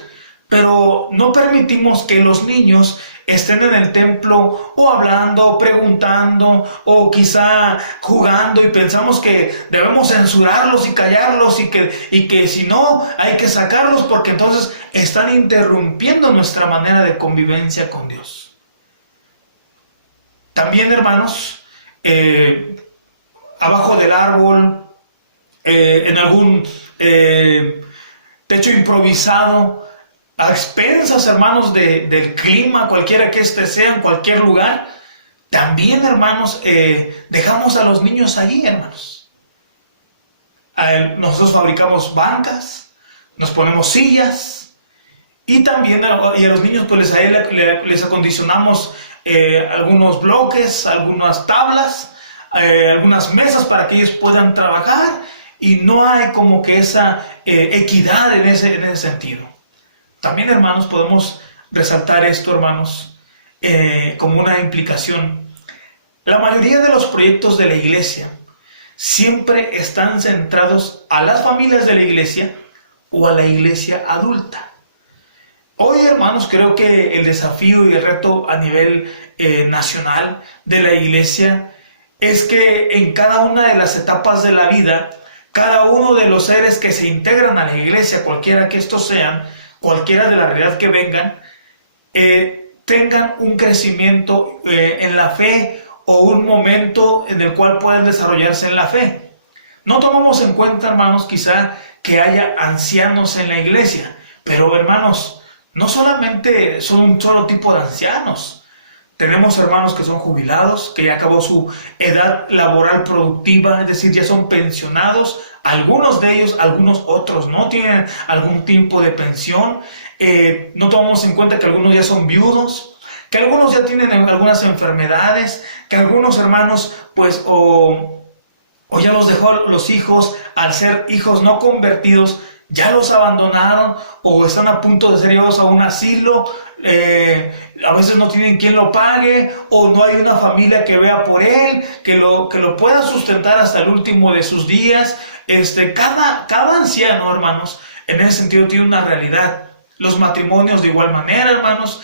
Pero no permitimos que los niños estén en el templo o hablando, o preguntando, o quizá jugando, y pensamos que debemos censurarlos y callarlos y que si no hay que sacarlos, porque entonces están interrumpiendo nuestra manera de convivencia con Dios. También, hermanos, abajo del árbol, en algún techo improvisado, a expensas, hermanos, del clima, cualquiera que este sea, en cualquier lugar, también, hermanos, dejamos a los niños allí, hermanos. Nosotros fabricamos bancas, nos ponemos sillas, y también y a los niños pues les acondicionamos algunos bloques, algunas tablas, algunas mesas para que ellos puedan trabajar, y no hay como que esa equidad en ese sentido. También, hermanos, podemos resaltar esto, hermanos, como una implicación. La mayoría de los proyectos de la iglesia siempre están centrados a las familias de la iglesia o a la iglesia adulta. Hoy, hermanos, creo que el desafío y el reto a nivel nacional de la iglesia es que en cada una de las etapas de la vida, cada uno de los seres que se integran a la iglesia, cualquiera que estos sean, cualquiera de la realidad que vengan, tengan un crecimiento en la fe, o un momento en el cual puedan desarrollarse en la fe. No tomamos en cuenta, hermanos, quizá que haya ancianos en la iglesia, pero, hermanos, no solamente son un solo tipo de ancianos. Tenemos hermanos que son jubilados, que ya acabó su edad laboral productiva, es decir, ya son pensionados. Algunos de ellos, algunos otros no tienen algún tipo de pensión. No tomamos en cuenta que algunos ya son viudos, que algunos ya tienen algunas enfermedades, que algunos hermanos pues o ya los dejó los hijos, al ser hijos no convertidos, ya los abandonaron o están a punto de ser llevados a un asilo. A veces no tienen quien lo pague, o no hay una familia que vea por él, que lo pueda sustentar hasta el último de sus días. Cada anciano, hermanos, en ese sentido tiene una realidad. Los matrimonios de igual manera, hermanos.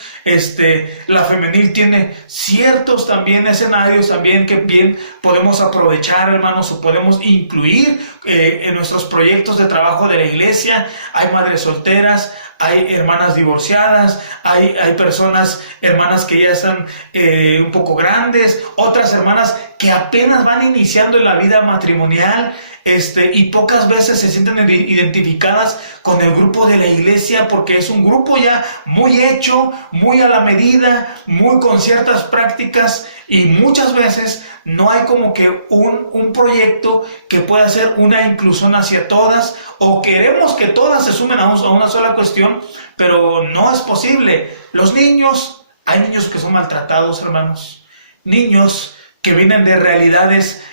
La femenil tiene ciertos también escenarios también que bien podemos aprovechar, hermanos, o podemos incluir en nuestros proyectos de trabajo de la iglesia. Hay madres solteras, hay hermanas divorciadas, hay personas, hermanas que ya están un poco grandes, otras hermanas que apenas van iniciando en la vida matrimonial, y pocas veces se sienten identificadas con el grupo de la iglesia, porque es un grupo ya muy hecho, muy a la medida, muy con ciertas prácticas, y muchas veces no hay como que un proyecto que pueda ser una inclusión hacia todas, o queremos que todas se sumen a una sola cuestión, pero no es posible. Los niños, hay niños que son maltratados, hermanos, niños que vienen de realidades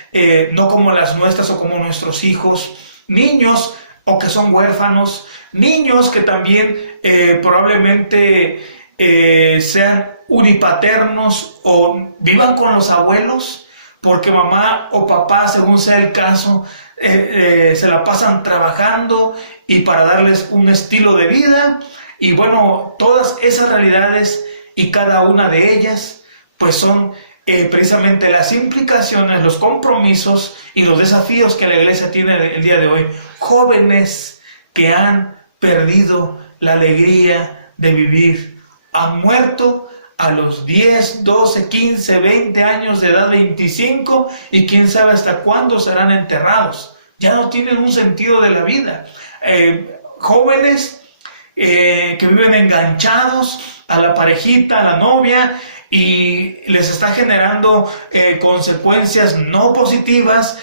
no como las nuestras o como nuestros hijos, niños o que son huérfanos, niños que también probablemente sean unipaternos o vivan con los abuelos, porque mamá o papá, según sea el caso, se la pasan trabajando y para darles un estilo de vida. Y bueno, todas esas realidades y cada una de ellas pues son precisamente las implicaciones, los compromisos y los desafíos que la iglesia tiene el día de hoy. Jóvenes que han perdido la alegría de vivir, han muerto a los 10, 12, 15, 20 años de edad, 25, y quién sabe hasta cuándo serán enterrados. Ya no tienen un sentido de la vida. Jóvenes que viven enganchados a la parejita, a la novia, y les está generando consecuencias no positivas.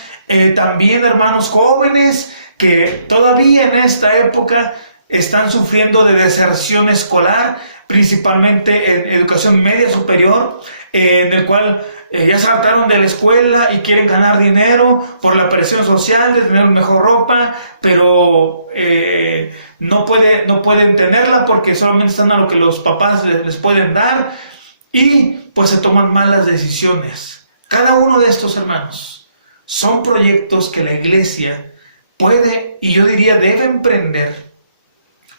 También, hermanos, jóvenes que todavía en esta época están sufriendo de deserción escolar, principalmente en educación media superior, en el cual ya se hartaron de la escuela y quieren ganar dinero por la presión social de tener mejor ropa, pero no pueden tenerla porque solamente están a lo que los papás les pueden dar, y pues se toman malas decisiones. Cada uno de estos, hermanos, son proyectos que la iglesia puede, y yo diría debe emprender,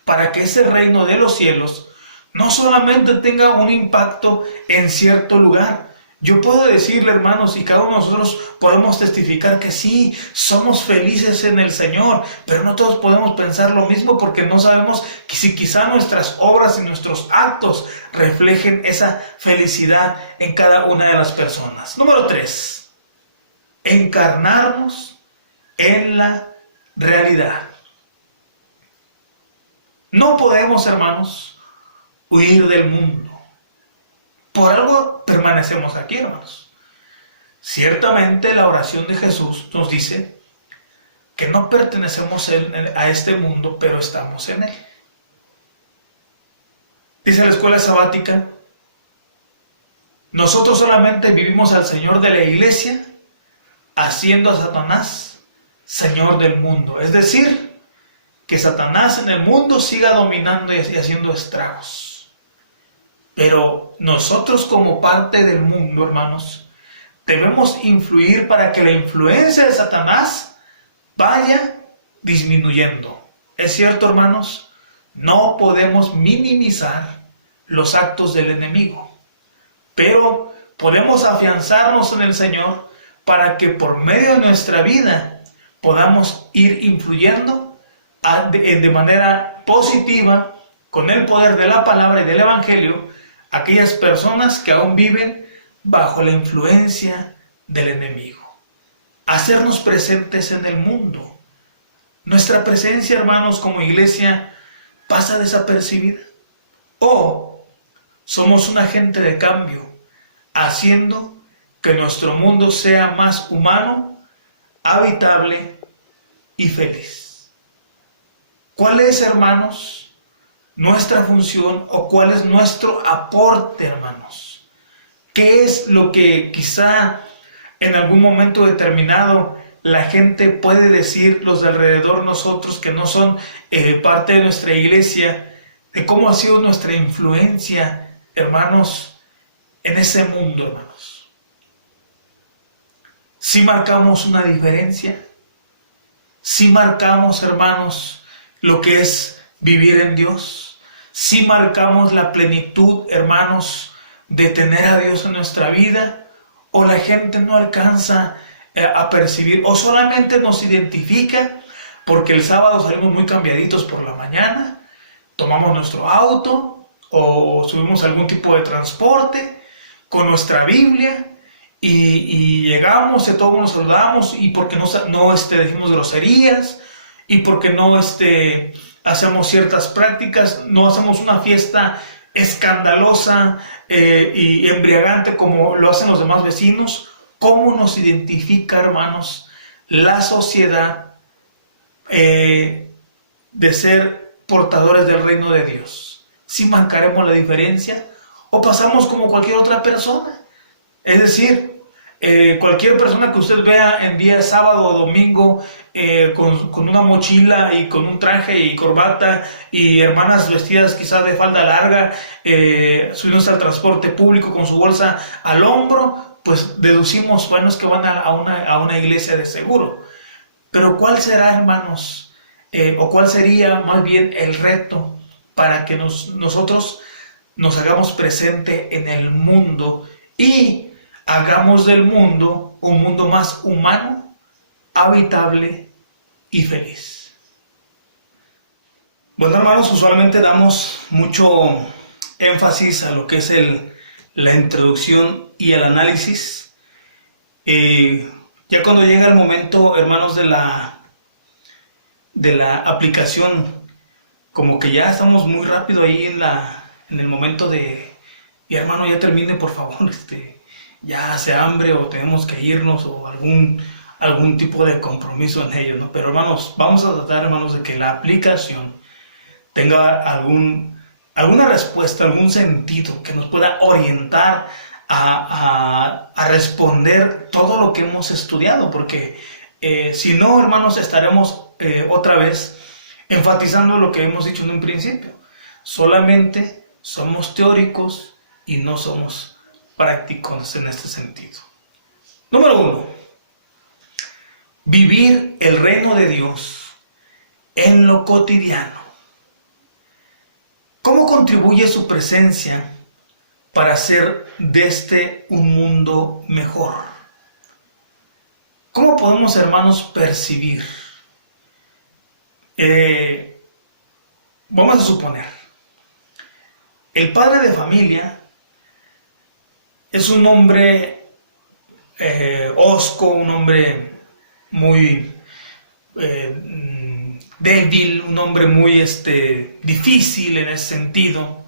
para que ese reino de los cielos no solamente tenga un impacto en cierto lugar. Yo puedo decirle, hermanos, y cada uno de nosotros podemos testificar que sí, somos felices en el Señor, pero no todos podemos pensar lo mismo, porque no sabemos si quizá nuestras obras y nuestros actos reflejen esa felicidad en cada una de las personas. Número 3, encarnarnos en la realidad. No podemos, hermanos, huir del mundo. Por algo permanecemos aquí, hermanos. Ciertamente la oración de Jesús nos dice que no pertenecemos a este mundo, pero estamos en él. Dice la escuela sabática: nosotros solamente vivimos al Señor de la iglesia, haciendo a Satanás Señor del mundo. Es decir, que Satanás en el mundo siga dominando y haciendo estragos. Pero nosotros, como parte del mundo, hermanos, debemos influir para que la influencia de Satanás vaya disminuyendo. Es cierto, hermanos, no podemos minimizar los actos del enemigo, pero podemos afianzarnos en el Señor para que por medio de nuestra vida podamos ir influyendo de manera positiva, con el poder de la palabra y del evangelio, aquellas personas que aún viven bajo la influencia del enemigo. Hacernos presentes en el mundo. Nuestra presencia, hermanos, como iglesia, pasa desapercibida. O somos un agente de cambio, haciendo que nuestro mundo sea más humano, habitable y feliz. ¿Cuál es, hermanos, nuestra función, o cuál es nuestro aporte, hermanos? ¿Qué es lo que quizá en algún momento determinado la gente puede decir, los de alrededor, nosotros que no son parte de nuestra iglesia, de cómo ha sido nuestra influencia, hermanos, en ese mundo, hermanos? ¿Sí marcamos una diferencia? ¿Sí marcamos, hermanos, lo que es vivir en Dios? ¿Sí marcamos la plenitud, hermanos, de tener a Dios en nuestra vida? ¿O la gente no alcanza a percibir, o solamente nos identifica porque el sábado salimos muy cambiaditos por la mañana, tomamos nuestro auto o subimos algún tipo de transporte con nuestra Biblia y llegamos, y todos nos saludamos, y porque no decimos groserías, y porque no hacemos ciertas prácticas, no hacemos una fiesta escandalosa y embriagante como lo hacen los demás vecinos? ¿Cómo nos identifica, hermanos, la sociedad de ser portadores del reino de Dios? ¿Sí marcaremos la diferencia o pasamos como cualquier otra persona? Es decir, cualquier persona que usted vea en día sábado o domingo con una mochila y con un traje y corbata, y hermanas vestidas quizás de falda larga, subiéndose al transporte público con su bolsa al hombro, pues deducimos, bueno, es que van a una iglesia de seguro. Pero ¿cuál será, hermanos, o cuál sería más bien el reto para que nosotros nos hagamos presente en el mundo y hagamos del mundo un mundo más humano, habitable y feliz? Bueno, hermanos, usualmente damos mucho énfasis a lo que es la introducción y el análisis. Ya cuando llega el momento, hermanos, de la aplicación, como que ya estamos muy rápido ahí en el momento de, mi hermano, ya termine, por favor, ya hace hambre o tenemos que irnos, o algún tipo de compromiso en ello, ¿no? Pero, hermanos, vamos a tratar, hermanos, de que la aplicación tenga alguna respuesta, algún sentido que nos pueda orientar a responder todo lo que hemos estudiado, porque si no, hermanos, estaremos otra vez enfatizando lo que hemos dicho en un principio. Solamente somos teóricos y no somos prácticos en este sentido. Número 1. Vivir el reino de Dios en lo cotidiano. ¿Cómo contribuye su presencia para hacer de este un mundo mejor? ¿Cómo podemos, hermanos, percibir? Vamos a suponer, el padre de familia es un hombre hosco, un hombre muy débil, un hombre muy difícil en ese sentido,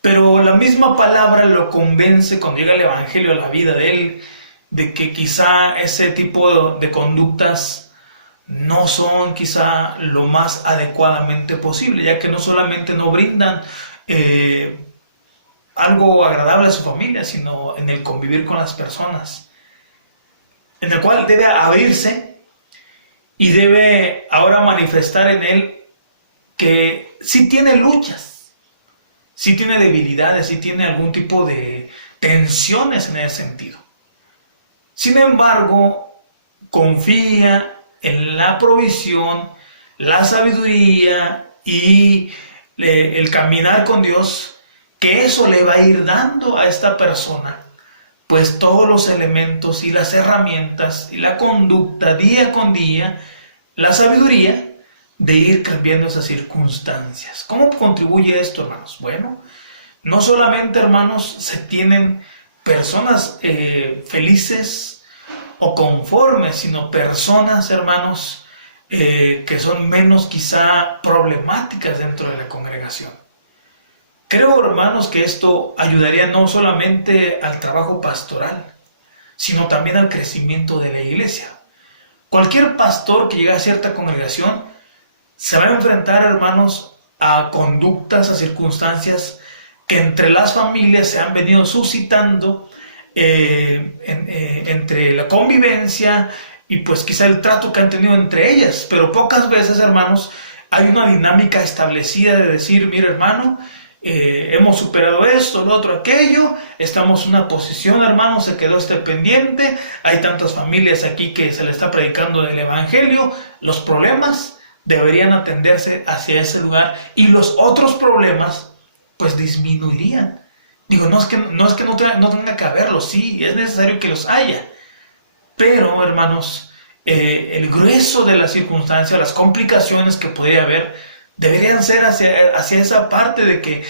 pero la misma palabra lo convence cuando llega el evangelio a la vida de él, de que quizá ese tipo de conductas no son quizá lo más adecuadamente posible, ya que no solamente no brindan algo agradable a su familia, sino en el convivir con las personas, en el cual debe abrirse y debe ahora manifestar en él que sí tiene luchas, sí tiene debilidades, sí tiene algún tipo de tensiones en ese sentido. Sin embargo, confía en la provisión, la sabiduría y el caminar con Dios, que eso le va a ir dando a esta persona pues todos los elementos y las herramientas y la conducta día con día, la sabiduría de ir cambiando esas circunstancias. ¿Cómo contribuye esto, hermanos? Bueno, no solamente, hermanos, se tienen personas felices o conformes, sino personas, hermanos, que son menos quizá problemáticas dentro de la congregación. Creo, hermanos, que esto ayudaría no solamente al trabajo pastoral, sino también al crecimiento de la iglesia. Cualquier pastor que llegue a cierta congregación se va a enfrentar, hermanos, a conductas, a circunstancias que entre las familias se han venido suscitando entre la convivencia y pues quizá el trato que han tenido entre ellas, pero pocas veces, hermanos, hay una dinámica establecida de decir, mira, hermano, hemos superado esto, lo otro, aquello, estamos en una posición, hermano, se quedó pendiente, hay tantas familias aquí que se le está predicando del evangelio, los problemas deberían atenderse hacia ese lugar y los otros problemas pues disminuirían. Digo, no es que no tenga que haberlos, sí, es necesario que los haya, pero, hermanos, el grueso de las circunstancias, las complicaciones que podría haber, deberían ser hacia esa parte de que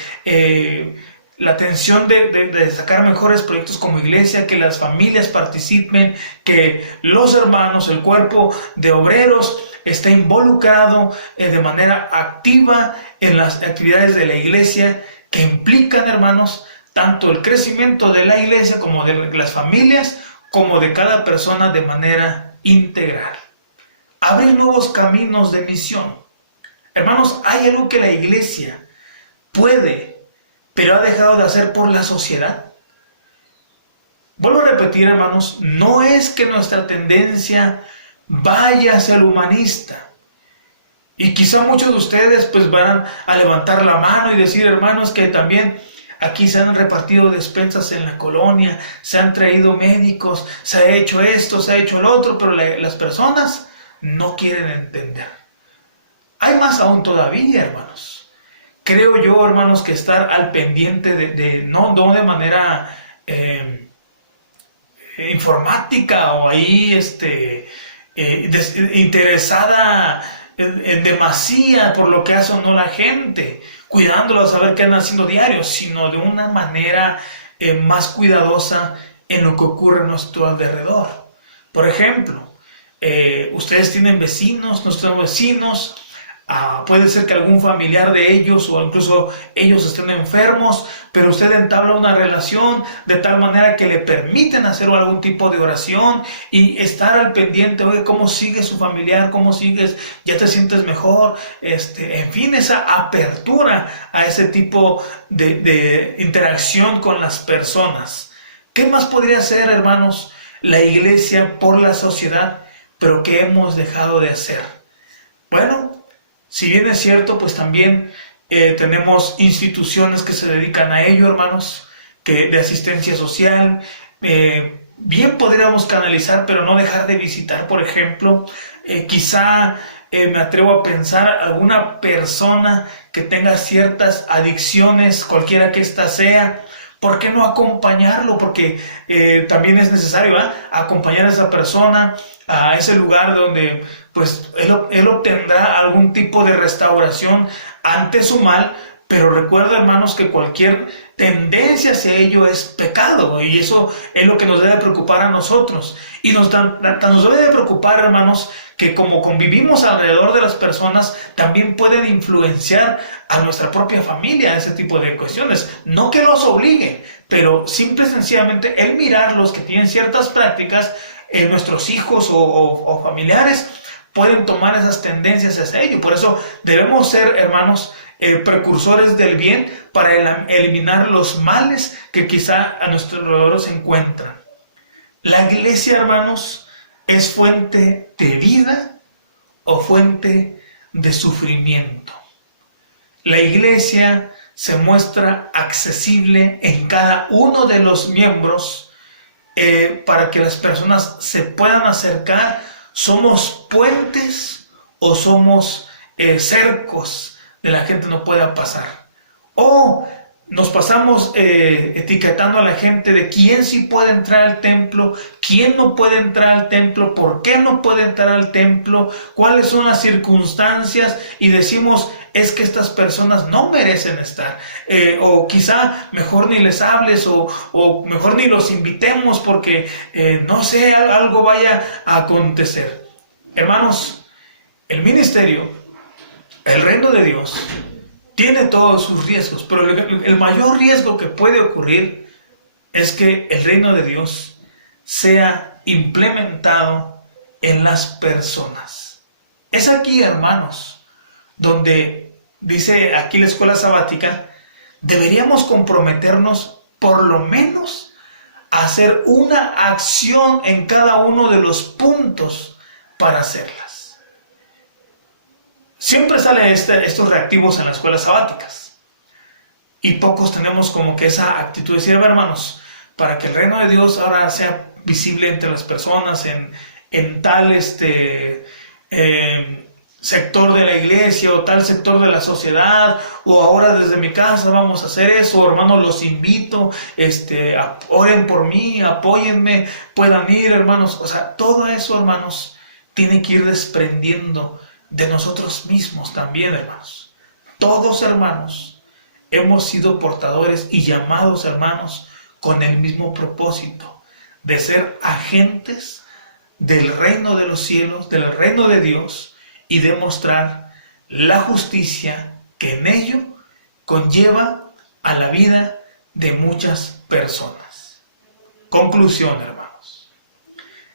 la atención de sacar mejores proyectos como iglesia, que las familias participen, que los hermanos, el cuerpo de obreros esté involucrado de manera activa en las actividades de la iglesia que implican, hermanos, tanto el crecimiento de la iglesia como de las familias, como de cada persona de manera integral. Abrir nuevos caminos de misión. Hermanos, hay algo que la iglesia puede, pero ha dejado de hacer por la sociedad. Vuelvo a repetir, hermanos, no es que nuestra tendencia vaya hacia el humanista. Y quizá muchos de ustedes pues van a levantar la mano y decir, hermanos, que también aquí se han repartido despensas en la colonia, se han traído médicos, se ha hecho esto, se ha hecho lo otro, pero las personas no quieren entender. Hay más aún todavía, hermanos. Creo yo, hermanos, que estar al pendiente no de manera informática o ahí interesada en demasía por lo que hace o no la gente, cuidándolo a saber qué andan haciendo diario, sino de una manera más cuidadosa en lo que ocurre a nuestro alrededor. Por ejemplo, ustedes tienen vecinos, nuestros vecinos, Puede ser que algún familiar de ellos o incluso ellos estén enfermos, pero usted entabla una relación de tal manera que le permiten hacer algún tipo de oración y estar al pendiente. Oye, ¿cómo sigue su familiar? ¿Cómo sigues? ¿Ya te sientes mejor? En fin, esa apertura a ese tipo de interacción con las personas. ¿Qué más podría hacer, hermanos, la iglesia por la sociedad, pero que hemos dejado de hacer? Bueno, si bien es cierto, pues también tenemos instituciones que se dedican a ello, hermanos, de asistencia social. Bien podríamos canalizar, pero no dejar de visitar, por ejemplo, quizá me atrevo a pensar alguna persona que tenga ciertas adicciones, cualquiera que ésta sea. ¿Por qué no acompañarlo? Porque también es necesario acompañar a esa persona a ese lugar donde pues él obtendrá algún tipo de restauración ante su mal. Pero recuerda, hermanos, que cualquier tendencia hacia ello es pecado, y eso es lo que nos debe preocupar a nosotros. Y nos debe de preocupar, hermanos, que como convivimos alrededor de las personas, también pueden influenciar a nuestra propia familia ese tipo de cuestiones. No que los obligue, pero simple y sencillamente el mirarlos que tienen ciertas prácticas, nuestros hijos o familiares pueden tomar esas tendencias hacia ello. Por eso debemos ser, hermanos, precursores del bien para eliminar los males que quizá a nuestro alrededor se encuentran. La iglesia, hermanos, ¿es fuente de vida o fuente de sufrimiento? La iglesia se muestra accesible en cada uno de los miembros para que las personas se puedan acercar. ¿Somos puentes o somos cercos de la gente no pueda pasar? O nos pasamos etiquetando a la gente de quién sí puede entrar al templo, quién no puede entrar al templo, por qué no puede entrar al templo, cuáles son las circunstancias, y decimos, es que estas personas no merecen estar, o quizá mejor ni les hables, o mejor ni los invitemos porque no sé, algo vaya a acontecer. Hermanos, el ministerio, el reino de Dios, tiene todos sus riesgos, pero el mayor riesgo que puede ocurrir es que el reino de Dios sea implementado en las personas. Es aquí, hermanos, donde dice aquí la escuela sabática, deberíamos comprometernos por lo menos a hacer una acción en cada uno de los puntos para hacerlas. Siempre salen estos reactivos en las escuelas sabáticas y pocos tenemos como que esa actitud de decir, hermanos, para que el reino de Dios ahora sea visible entre las personas en tal sector de la iglesia o tal sector de la sociedad, o ahora desde mi casa vamos a hacer eso, hermanos, los invito, oren por mí, apóyenme, puedan ir, hermanos. O sea, todo eso, hermanos, tiene que ir desprendiendo de nosotros mismos también, hermanos. Todos, hermanos, hemos sido portadores y llamados, hermanos, con el mismo propósito de ser agentes del reino de los cielos, del reino de Dios, y demostrar la justicia que en ello conlleva a la vida de muchas personas. Conclusión, hermanos.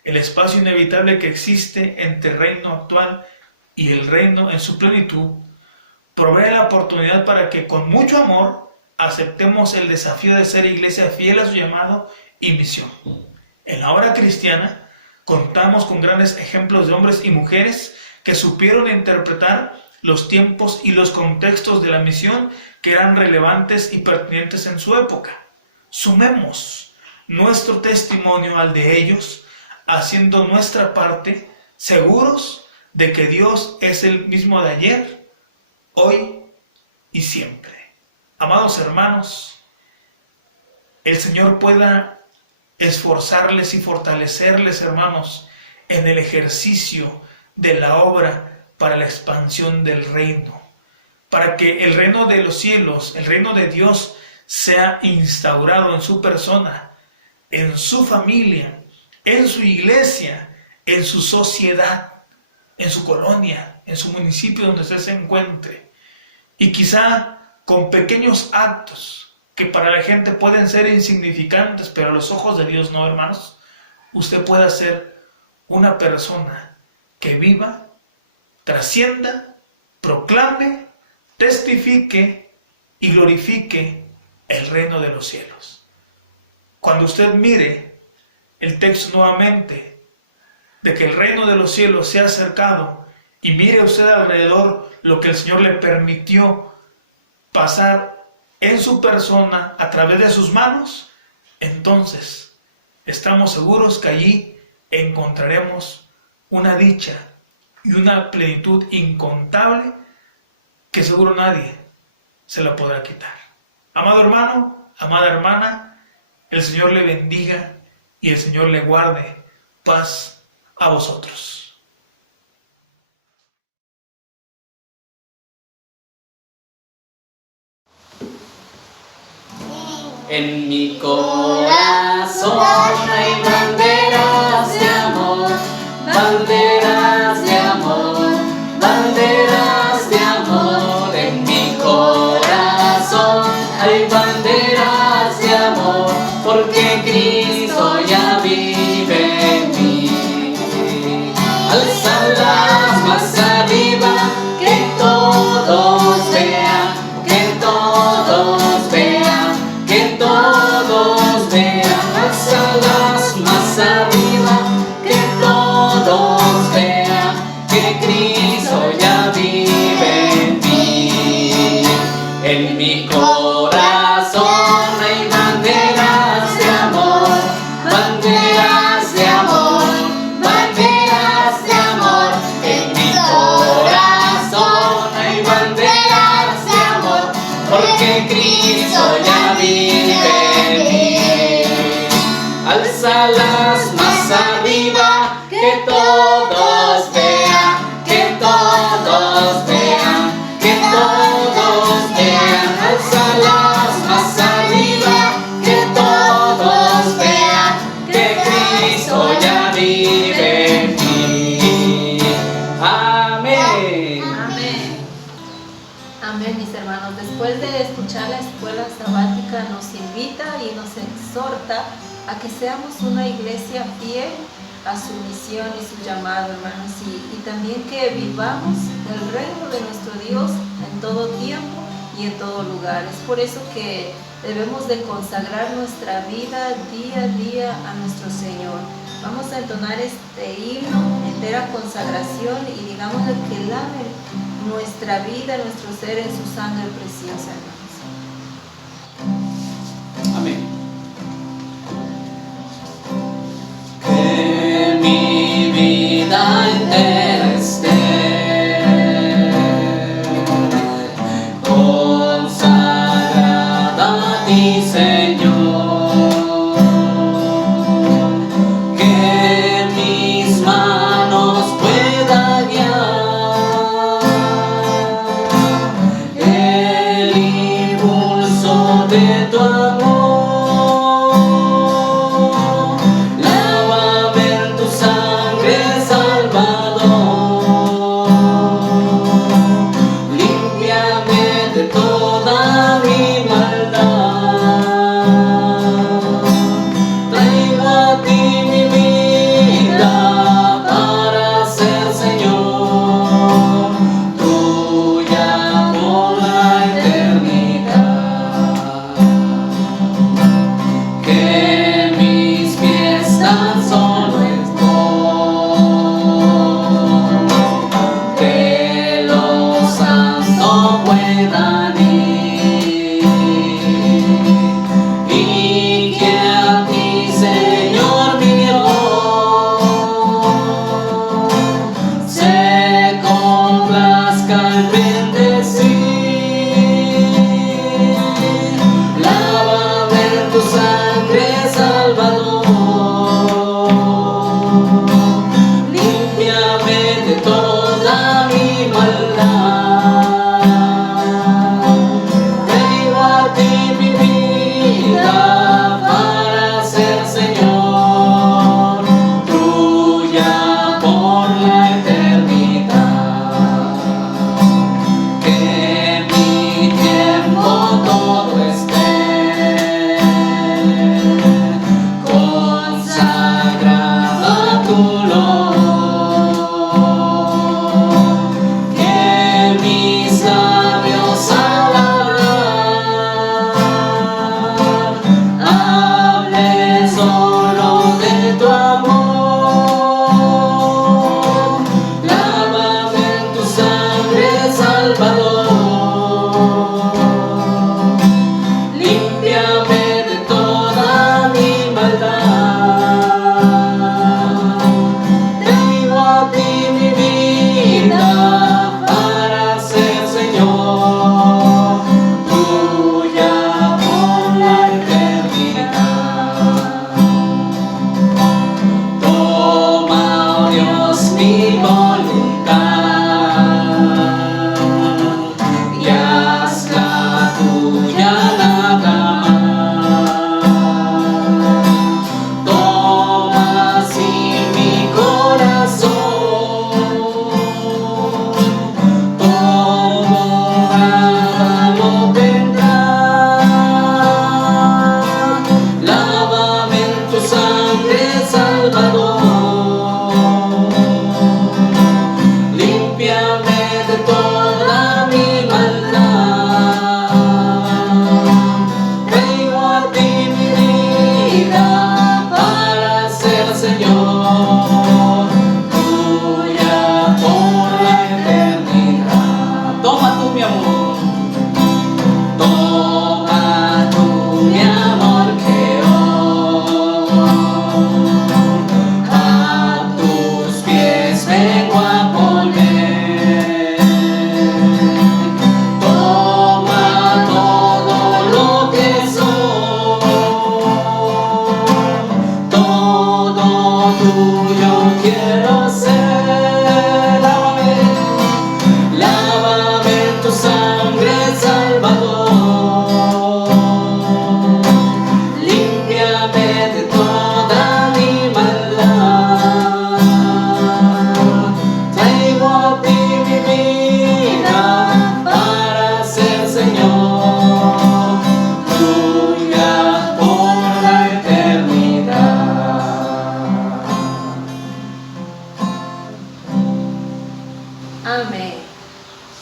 El espacio inevitable que existe entre el reino actual y el reino en su plenitud provee la oportunidad para que con mucho amor aceptemos el desafío de ser iglesia fiel a su llamado y misión. En la obra cristiana contamos con grandes ejemplos de hombres y mujeres que supieron interpretar los tiempos y los contextos de la misión que eran relevantes y pertinentes en su época. Sumemos nuestro testimonio al de ellos, haciendo nuestra parte, seguros de que Dios es el mismo de ayer, hoy y siempre. Amados hermanos, el Señor pueda esforzarles y fortalecerles, hermanos, en el ejercicio de la obra para la expansión del reino, para que el reino de los cielos, el reino de Dios, sea instaurado en su persona, en su familia, en su iglesia, en su sociedad, en su colonia, en su municipio donde usted se encuentre. Y quizá con pequeños actos que para la gente pueden ser insignificantes, pero a los ojos de Dios no, hermanos, usted pueda ser una persona que viva, trascienda, proclame, testifique y glorifique el reino de los cielos. Cuando usted mire el texto nuevamente de que el reino de los cielos se ha acercado y mire usted alrededor lo que el Señor le permitió pasar en su persona a través de sus manos, entonces estamos seguros que allí encontraremos una dicha y una plenitud incontable que seguro nadie se la podrá quitar. Amado hermano, amada hermana, el Señor le bendiga y el Señor le guarde. Paz a vosotros. En mi corazón hay banderas de amor, banderas de amor, banderas de amor. En mi corazón hay banderas de amor, porque Cristo ya vive en mí. Alzalas más arriba, que todos vean, que todos vean, que todos vean. Alzalas más arriba, que todos vean, que Cristo ya vive en mí. En mi corazón hay banderas de amor, banderas de amor, banderas de amor. En mi corazón hay banderas de amor, porque Cristo ya vive en mí. Alzalas más arriba, que todos vean, que todos vean, que todos vean. Alzalas más arriba, que todos vean, que Cristo ya vive en mí. Amén. Amén. Amén, mis hermanos. Después de escuchar la escuela sabática, nos invita y nos exhorta a que seamos una iglesia fiel a su misión y su llamado, hermanos, y también que vivamos el reino de nuestro Dios en todo tiempo y en todo lugar. Es por eso que debemos de consagrar nuestra vida día a día a nuestro Señor. Vamos a entonar este himno, entera consagración, y digámosle que lave nuestra vida, nuestro ser en su sangre preciosa, hermanos. Amén. Que mi vida entera esté consagrada a ti, Señor. Que mis manos puedan guiar el impulso de tu amor.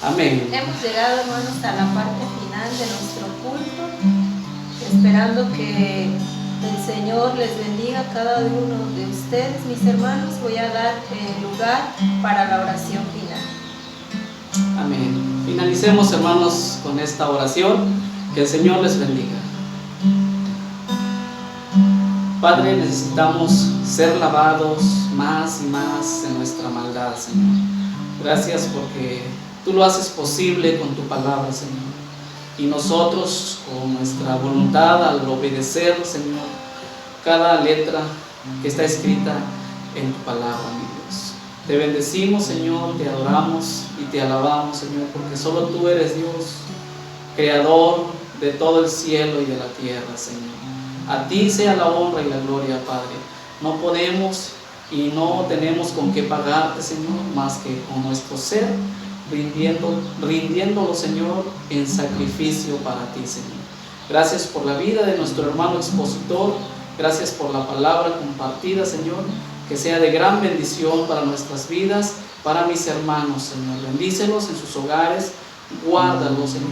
Amén. Hemos llegado, hermanos, a la parte final de nuestro culto, esperando que el Señor les bendiga a cada uno de ustedes, mis hermanos. Voy a dar lugar para la oración final. Amén. Finalicemos, hermanos, con esta oración. Que el Señor les bendiga. Padre, necesitamos ser lavados más y más en nuestra maldad, Señor. Gracias porque Tú lo haces posible con Tu palabra, Señor. Y nosotros, con nuestra voluntad, al obedecer, Señor, cada letra que está escrita en Tu palabra, mi Dios. Te bendecimos, Señor, te adoramos y te alabamos, Señor, porque solo Tú eres Dios, Creador de todo el cielo y de la tierra, Señor. A Ti sea la honra y la gloria, Padre. No podemos y no tenemos con qué pagarte, Señor, más que con nuestro ser, rindiéndolo, Señor, en sacrificio para Ti, Señor. Gracias por la vida de nuestro hermano expositor. Gracias por la palabra compartida, Señor. Que sea de gran bendición para nuestras vidas, para mis hermanos, Señor. Bendícelos en sus hogares. Guárdalos, Señor.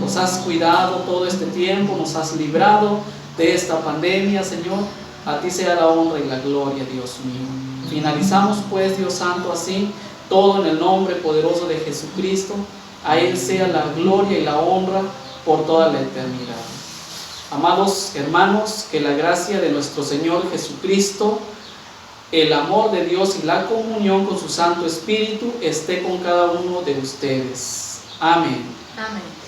Los has cuidado todo este tiempo, nos has librado de esta pandemia, Señor. A Ti sea la honra y la gloria, Dios mío. Finalizamos, pues, Dios Santo, así, todo en el nombre poderoso de Jesucristo. A Él sea la gloria y la honra por toda la eternidad. Amados hermanos, que la gracia de nuestro Señor Jesucristo, el amor de Dios y la comunión con su Santo Espíritu esté con cada uno de ustedes. Amén. Amén.